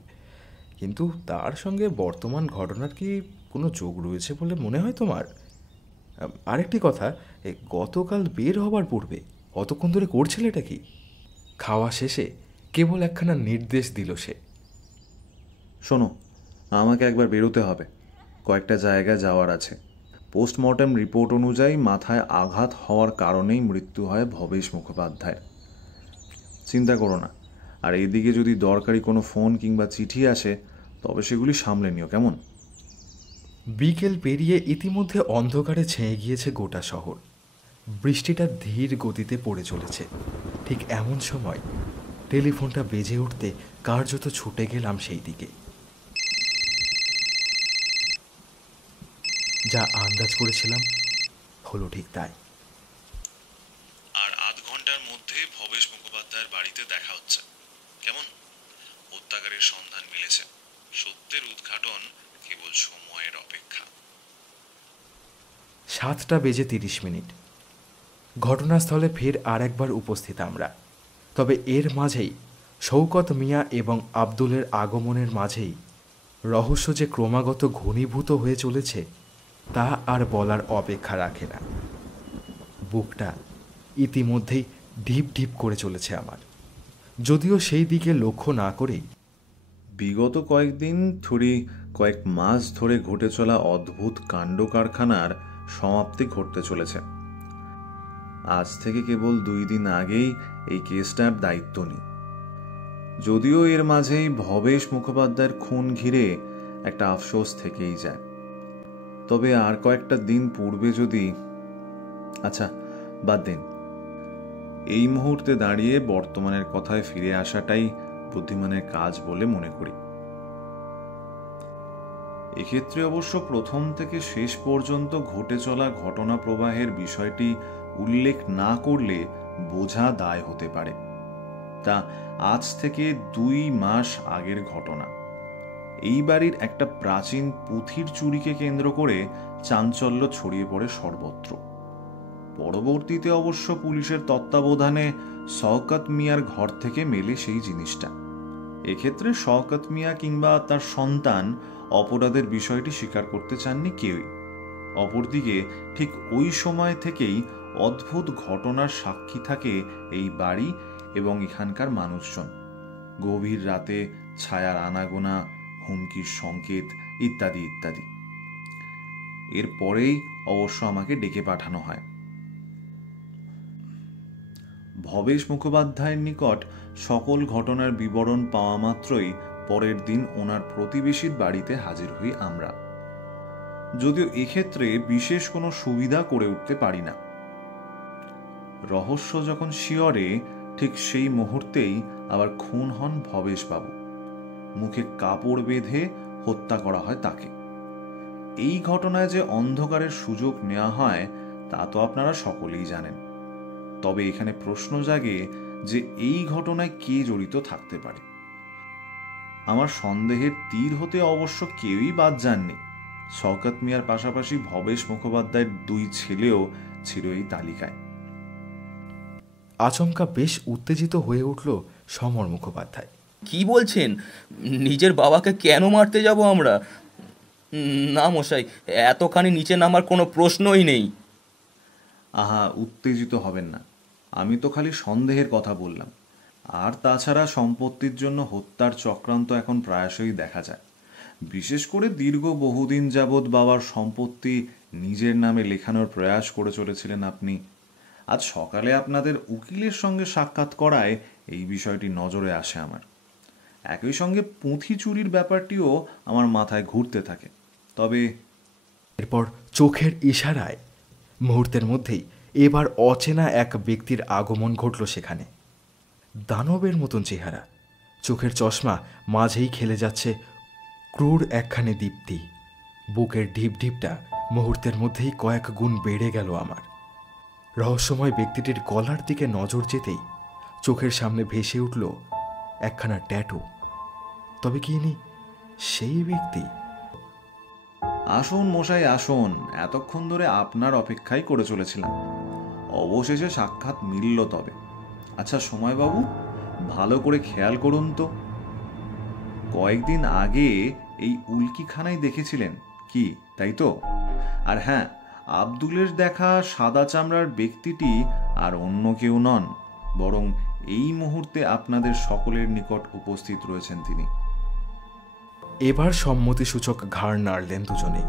কিন্তু তার সঙ্গে বর্তমান ঘটনার কি কোনো যোগ রয়েছে বলে মনে হয় তোমার? আরেকটি কথা, গতকাল বের হবার পূর্বে অতক্ষণ ধরে করছিল এটা কি? খাওয়া শেষে কেবল একখানা নির্দেশ দিল সে, শোনো, আমাকে একবার বেরোতে হবে, কয়েকটা জায়গায় যাওয়ার আছে। পোস্টমর্টেম রিপোর্ট অনুযায়ী মাথায় আঘাত হওয়ার কারণেই মৃত্যু হয় ভবেশ মুখোপাধ্যায়ের। চিন্তা করো না, আর এদিকে যদি দরকারি কোনো ফোন কিংবা চিঠি আসে তবে সেগুলি সামলে নিও, কেমন? বিকেল পেরিয়ে ইতিমধ্যে অন্ধকারে ছেয়ে গিয়েছে গোটা শহর। বৃষ্টিটা ধীর গতিতে পড়ে চলেছে। ঠিক এমন সময় টেলিফোনটা বেজে উঠতে কার্যত ছুটে গেলাম সেই দিকে। যা আন্দাজ করেছিলাম হলো ঠিক তাই। আর আধ ঘন্টার মধ্যে ভবেশ মুখোপাধ্যায়ের বাড়িতে দেখা হচ্ছে, কেমন? হত্যাকারীর সন্ধান মিলেছে, সত্যের উদ্ঘাটন কেবল সময়ের অপেক্ষা। 7:30 ঘটনাস্থলে ফের আর একবার উপস্থিত আমরা। তবে এর মাঝেই শওকত মিয়া এবং আব্দুলের আগমনের মাঝেই রহস্য যে ক্রমাগত ঘনীভূত হয়ে চলেছে তা আর বলার অপেক্ষা রাখে না। বুকটা ইতিমধ্যেই ঢিপ ঢিপ করে চলেছে আমার, যদিও সেই দিকে লক্ষ্য না করেই বিগত কয়েকদিন কয়েক মাস ধরে ঘটে চলা অদ্ভুত কাণ্ড কারখানার সমাপ্তি ঘটতে চলেছে। আজ থেকে কেবল 2 দিন আগেই এই কেসটার দায়িত্ব নিই। যদিও এর মাঝেই ভবেশ মুখোপাধ্যায়ের খুন ঘিরে একটা আফসোস থেকেই যায়, তবে আর কয়েকটা দিন পূর্বে যদি, আচ্ছা বাদ দিন, এই মুহূর্তে দাঁড়িয়ে বর্তমানের কথায় ফিরে আসাটাই বুদ্ধিমানের কাজ বলে মনে করি। এক্ষেত্রে অবশ্য প্রথম থেকে শেষ পর্যন্ত ঘটে চলা ঘটনা প্রবাহের বিষয়টি উল্লেখ না করলে বোঝা দায় হতে পারে। তা আজ থেকে 2 মাস আগের ঘটনা। এই বাড়ির একটা প্রাচীন পুঁথির চুরিকে কেন্দ্র করে চাঞ্চল্য ছড়িয়ে পড়ে সর্বত্র। পরবর্তীতে অবশ্য পুলিশের তত্ত্বাবধানে শওকত মিয়ার ঘর থেকে মেলে সেই জিনিসটা। এক্ষেত্রে শওকত মিয়া কিংবা তার সন্তান অপরাধের বিষয়টি স্বীকার করতে চাননি কেউই। অপরদিকে ঠিক ওই সময় থেকেই অদ্ভুত ঘটনার সাক্ষী থাকে এই বাড়ি এবং এখানকার মানুষজন। গভীর রাতে ছায়ার আনাগোনা, হুমকির সংকেত ইত্যাদি ইত্যাদি। এরপরেই অবশ্য আমাকে ডেকে পাঠানো হয়। ভবেশ মুখোপাধ্যায়ের নিকট সকল ঘটনার বিবরণ পাওয়া মাত্রই পরের দিন ওনার প্রতিবেশীর বাড়িতে হাজির হই আমরা। যদিও এক্ষেত্রে বিশেষ কোনো সুবিধা করে উঠতে পারি না। রহস্য যখন শিয়রে, ঠিক সেই মুহূর্তেই আবার খুন হন ভবেশবাবু। মুখে কাপড় বেঁধে হত্যা করা হয় তাকে। এই ঘটনায় যে অন্ধকারের সুযোগ নেওয়া হয় তা তো আপনারা সকলেই জানেন। তবে এখানে প্রশ্ন জাগে যে এই ঘটনায় কে জড়িত থাকতে পারে। আমার সন্দেহের তীর হতে অবশ্য কেউই বাদ যাননি। শওকত মিয়ার পাশাপাশি ভবেশ মুখোপাধ্যায়ের 2 ছেলেও ছিল এই তালিকায়। আচমকা বেশ উত্তেজিত হয়ে উঠল সমর মুখোপাধ্যায়। কি বলছেন? নিজের বাবাকে কেন মারতে যাব আমরা? না মশাই, এতখানি নিচে নামার কোনো প্রশ্নই নেই। আহা, উত্তেজিত হবেন না। আমি তো খালি সন্দেহের কথা বললাম। আর তাছাড়া সম্পত্তির জন্য হত্যার চক্রান্ত এখন প্রায়শই দেখা যায়। বিশেষ করে দীর্ঘ বহুদিন যাবৎ বাবার সম্পত্তি নিজের নামে লেখানোর প্রয়াস করে চলেছিলেন আপনি। আজ সকালে আপনাদের উকিলের সঙ্গে সাক্ষাৎ করায় এই বিষয়টি নজরে আসে আমার। একই সঙ্গে পুঁথি চুরির ব্যাপারটিও আমার মাথায় ঘুরতে থাকে। তবে এরপর চোখের ইশারায় মুহূর্তের মধ্যেই এবার অচেনা এক ব্যক্তির আগমন ঘটল সেখানে। দানবের মতন চেহারা, চোখের চশমা, মাঝেই খেলে যাচ্ছে ক্রূর একখানে দীপ্তি। বুকের ঢিপ ঢিপটা মুহূর্তের মধ্যেই কয়েক গুণ বেড়ে গেল আমার। রহস্যময় ব্যক্তিটির গলার দিকে নজর যেতেই চোখের সামনে ভেসে উঠল একখানা ট্যাটু। তবে কি ইনি সেই ব্যক্তি? আসুন মশাই, আসুন। এতক্ষণ ধরে আপনার অপেক্ষাই করে চলেছিলাম। অবশেষে সাক্ষাৎ মিলল। তবে আচ্ছা সময়বাবু, ভালো করে খেয়াল করুন তো, কয়েকদিন আগে এই উল্কিখানায় দেখেছিলেন কি, তাই তো? আর হ্যাঁ, আব্দুলের দেখা সাদা চামড়ার ব্যক্তিটি আর অন্য কেউ নন, বরং এই মুহূর্তে আপনাদের সকলের নিকট উপস্থিত রয়েছেন তিনি। এবার সম্মতিসূচক ঘাড় নাড়লেন দুজনেই।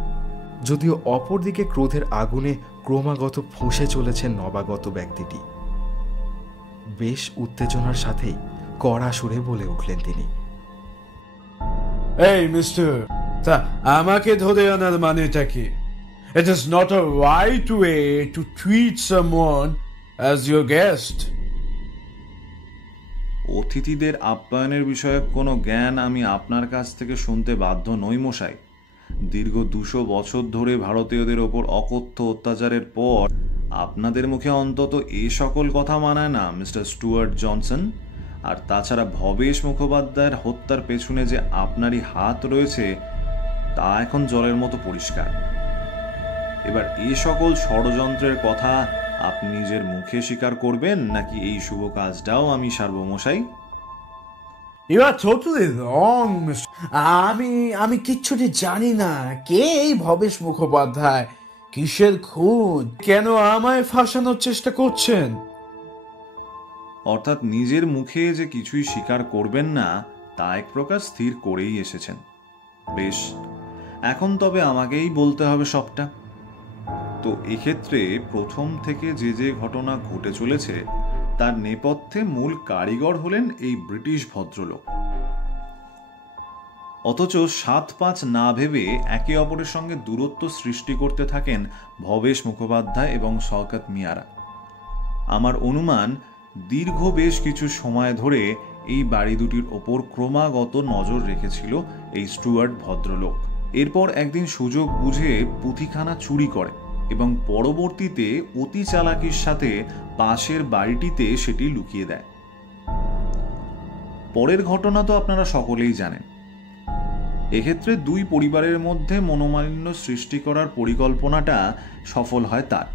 যদিও অপরদিকে ক্রোধের আগুনে ক্রমাগত ফুঁসে চলেছে নবাগত ব্যক্তিটি। বেশ উত্তেজনার সাথেই কড়া সুরে বলে উঠলেন তিনি, এই মিস্টার, তা আমাকে ধরে আনার মানেটা কি? It is not a right way to treat someone as your guest. অতিথিদের আপ্যায়নের বিষয়ে কোনো জ্ঞান আমি আপনার কাছ থেকে শুনতে বাধ্য নই মশাই। দীর্ঘ 200 বছর ধরে ভারতীয়দের ওপর অকথ্য অত্যাচারের পর আপনাদের মুখে অন্তত এ সকল কথা মানায় না মিস্টার স্টুয়ার্ট জনসন। আর তাছাড়া ভবেশ মুখোপাধ্যায়ের হত্যার পেছনে যে আপনারই হাত রয়েছে তা এখন জলের মতো পরিষ্কার। এবার এ সকল ষড়যন্ত্রের কথা আপনি নিজের মুখে স্বীকার করবেন, নাকি এই শুভ কাজটাও আমি সারব মশাই? You are totally wrong, Mr. আমি কিচ্ছুটি জানি না। কে এই ভবেশ মুখোপাধ্যায়? কিসের খুন? কেন আমায় ফাঁসানোর চেষ্টা করছেন? অর্থাৎ নিজের মুখে যে কিছুই স্বীকার করবেন না তা এক প্রকার স্থির করেই এসেছেন। বেশ, এখন তবে আমাকেই বলতে হবে সবটা। তো এক্ষেত্রে প্রথম থেকে যে যে ঘটনা ঘটে চলেছে তার নেপথ্যে মূল কারিগর হলেন এই ব্রিটিশ ভদ্রলোক। অথচ 7-5 না ভেবে একে অপরের সঙ্গে দূরত্ব সৃষ্টি করতে থাকেন ভবেশ মুখোপাধ্যায় এবং শওকত মিয়ারা। আমার অনুমান দীর্ঘ বেশ কিছু সময় ধরে এই বাড়ি দুটির ওপর ক্রমাগত নজর রেখেছিল এই স্টুয়ার্ট ভদ্রলোক। এরপর একদিন সুযোগ বুঝে পুঁথিখানা চুরি করে এবং পরবর্তীতে অতি চালাকির সাথে পাশের বাড়িটিতে সেটি লুকিয়ে দেয়। পরের ঘটনা তো আপনারা সকলেই জানেন। এক্ষেত্রে দুই পরিবারের মধ্যে মনোমালিন্য সৃষ্টি করার পরিকল্পনাটা সফল হয় তার।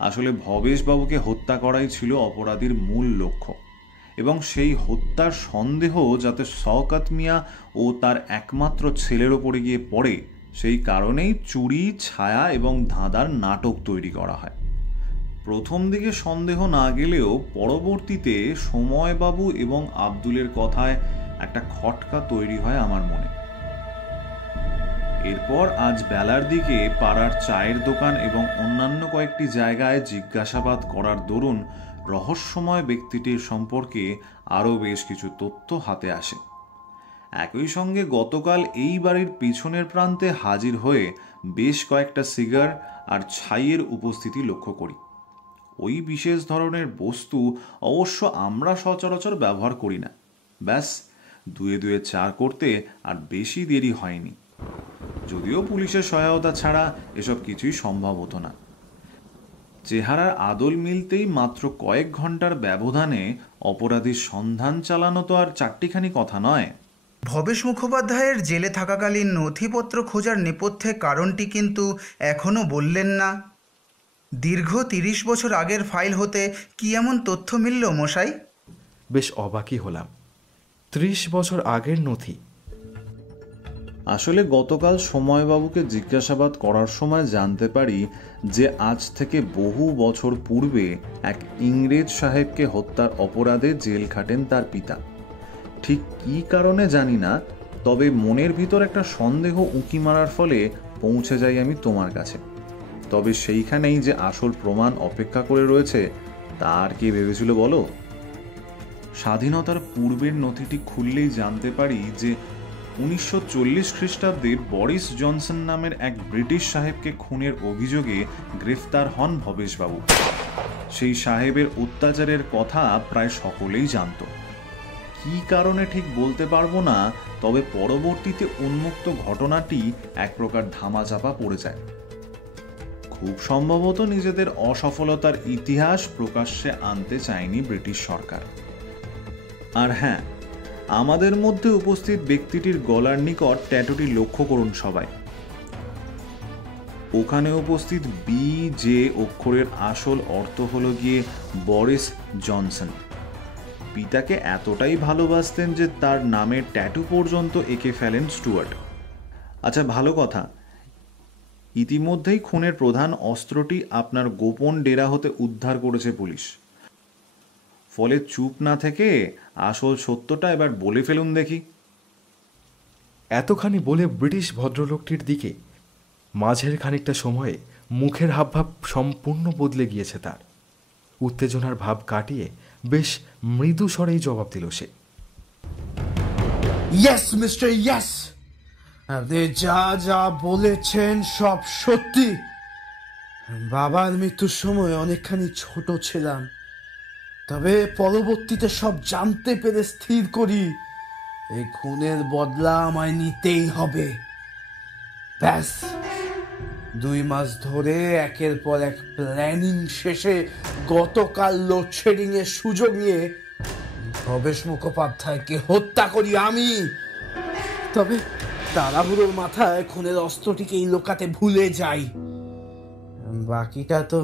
আসলে ভবেশবাবুকে হত্যা করাই ছিল অপরাধীর মূল লক্ষ্য, এবং সেই হত্যার সন্দেহ যাতে শওকত মিয়া ও তার একমাত্র ছেলের ওপরে গিয়ে পড়ে, সেই কারণেই চুরি, ছায়া এবং ধাঁধার নাটক তৈরি করা হয়। প্রথম দিকে সন্দেহ না গেলেও পরবর্তীতে সময়বাবু এবং আব্দুলের কথায় একটা খটকা তৈরি হয় আমার মনে। এরপর আজ বেলার দিকে পাড়ার চায়ের দোকান এবং অন্যান্য কয়েকটি জায়গায় জিজ্ঞাসাবাদ করার দরুন রহস্যময় ব্যক্তিটির সম্পর্কে আরও বেশ কিছু তথ্য হাতে আসে। একই সঙ্গে গতকাল এই বাড়ির পিছনের প্রান্তে হাজির হয়ে বেশ কয়েকটা সিগার আর ছাইয়ের উপস্থিতি লক্ষ্য করি। ওই বিশেষ ধরনের বস্তু অবশ্য আমরা সচরাচর ব্যবহার করি না। ব্যাস, দুয়ে দুয়ে চার করতে আর বেশি দেরি হয়নি। যদিও পুলিশের সহায়তা ছাড়া এসব কিছুই সম্ভব হতো না। চেহারার আদল মিলতেই মাত্র কয়েক ঘন্টার ব্যবধানে অপরাধীর সন্ধান চালানো তো আর চারটিখানি কথা নয়। ভবেশ মুখোপাধ্যায়ের জেলে থাকাকালীন নথিপত্র খোঁজার নেপথ্যে কারণটি কিন্তু এখনও বললেন না। দীর্ঘ ৩০ বছর আগের ফাইল হতে কি এমন তথ্য মিলল মশাই? বেশ অবাকই হলাম। ৩০ বছর আগের নথি? আসলে গতকাল সময়বাবুকে জিজ্ঞাসাবাদ করার সময় জানতে পারি যে আজ থেকে বহু বছর পূর্বে এক ইংরেজ সাহেবকে হত্যার অপরাধে জেল খাটেন তার পিতা। ঠিক কী কারণে জানি না, তবে মনের ভিতর একটা সন্দেহ উঁকি মারার ফলে পৌঁছে যাই আমি তোমার কাছে। তবে সেইখানেই যে আসল প্রমাণ অপেক্ষা করে রয়েছে তা আর কে ভেবেছিল বলো? স্বাধীনতার পূর্বের নথিটি খুললেই জানতে পারি যে 1940 খ্রিস্টাব্দে বরিস জনসন নামের এক ব্রিটিশ সাহেবকে খুনের অভিযোগে গ্রেফতার হন ভবেশবাবু। সেই সাহেবের অত্যাচারের কথা প্রায় সকলেই জানত। কী কারণে ঠিক বলতে পারবো না, তবে পরবর্তীতে উন্মুক্ত ঘটনাটি এক প্রকার ধামাচাপা পড়ে যায়। খুব সম্ভবত নিজেদের অসফলতার ইতিহাস প্রকাশ্যে আনতে চায়নি ব্রিটিশ সরকার। আর হ্যাঁ, আমাদের মধ্যে উপস্থিত ব্যক্তিটির গলার নিকট ট্যাটুটি লক্ষ্য করুন সবাই। ওখানে উপস্থিত BJ অক্ষরের আসল অর্থ হলো গিয়ে বরিস জনসন। পিতাকে এতটাই ভালোবাসতেন যে তার নামের ট্যাটু পর্যন্ত এঁকে ফেলেন স্টুয়ার্ট। আচ্ছা, ভালো কথা, ইতিমধ্যেই খুনের প্রধান অস্ত্রটি আপনার গোপন ডেরা হতে উদ্ধার করেছে পুলিশ। ফলে চুপ না থেকে আসল সত্যটা এবার বলে ফেলুন দেখি। এতখানি বলে ব্রিটিশ ভদ্রলোকটির দিকে মাঝের খানিকটা সময়ে মুখের হাবভাব সম্পূর্ণ বদলে গিয়েছে তার। উত্তেজনার ভাব কাটিয়ে বেশ মৃদু স্বরেই জবাব দিল সে। ইয়েস মিস্টার ইয়েস, আপনি যা যা বলেছেন সব সত্যি। বাবার মৃত্যুর সময় অনেকখানি ছোট ছিলাম, তবে পরবর্তীতে সব জানতে পেরে স্থির করি এই খুনের বদলা আমায় নিতেই হবে। ব্যাস, 2 মাস ধরে একের পর এক প্ল্যানিং শেষে গতকাল লোডশেডিং এর সুযোগ নিয়ে ভবেশ মুখোপাধ্যায়কে হত্যা করি আমি। তবে তাড়াহুড়োর মাথায় খুনের অস্ত্রটিকে লুকাতে ভুলে যাই। বাকিটা তো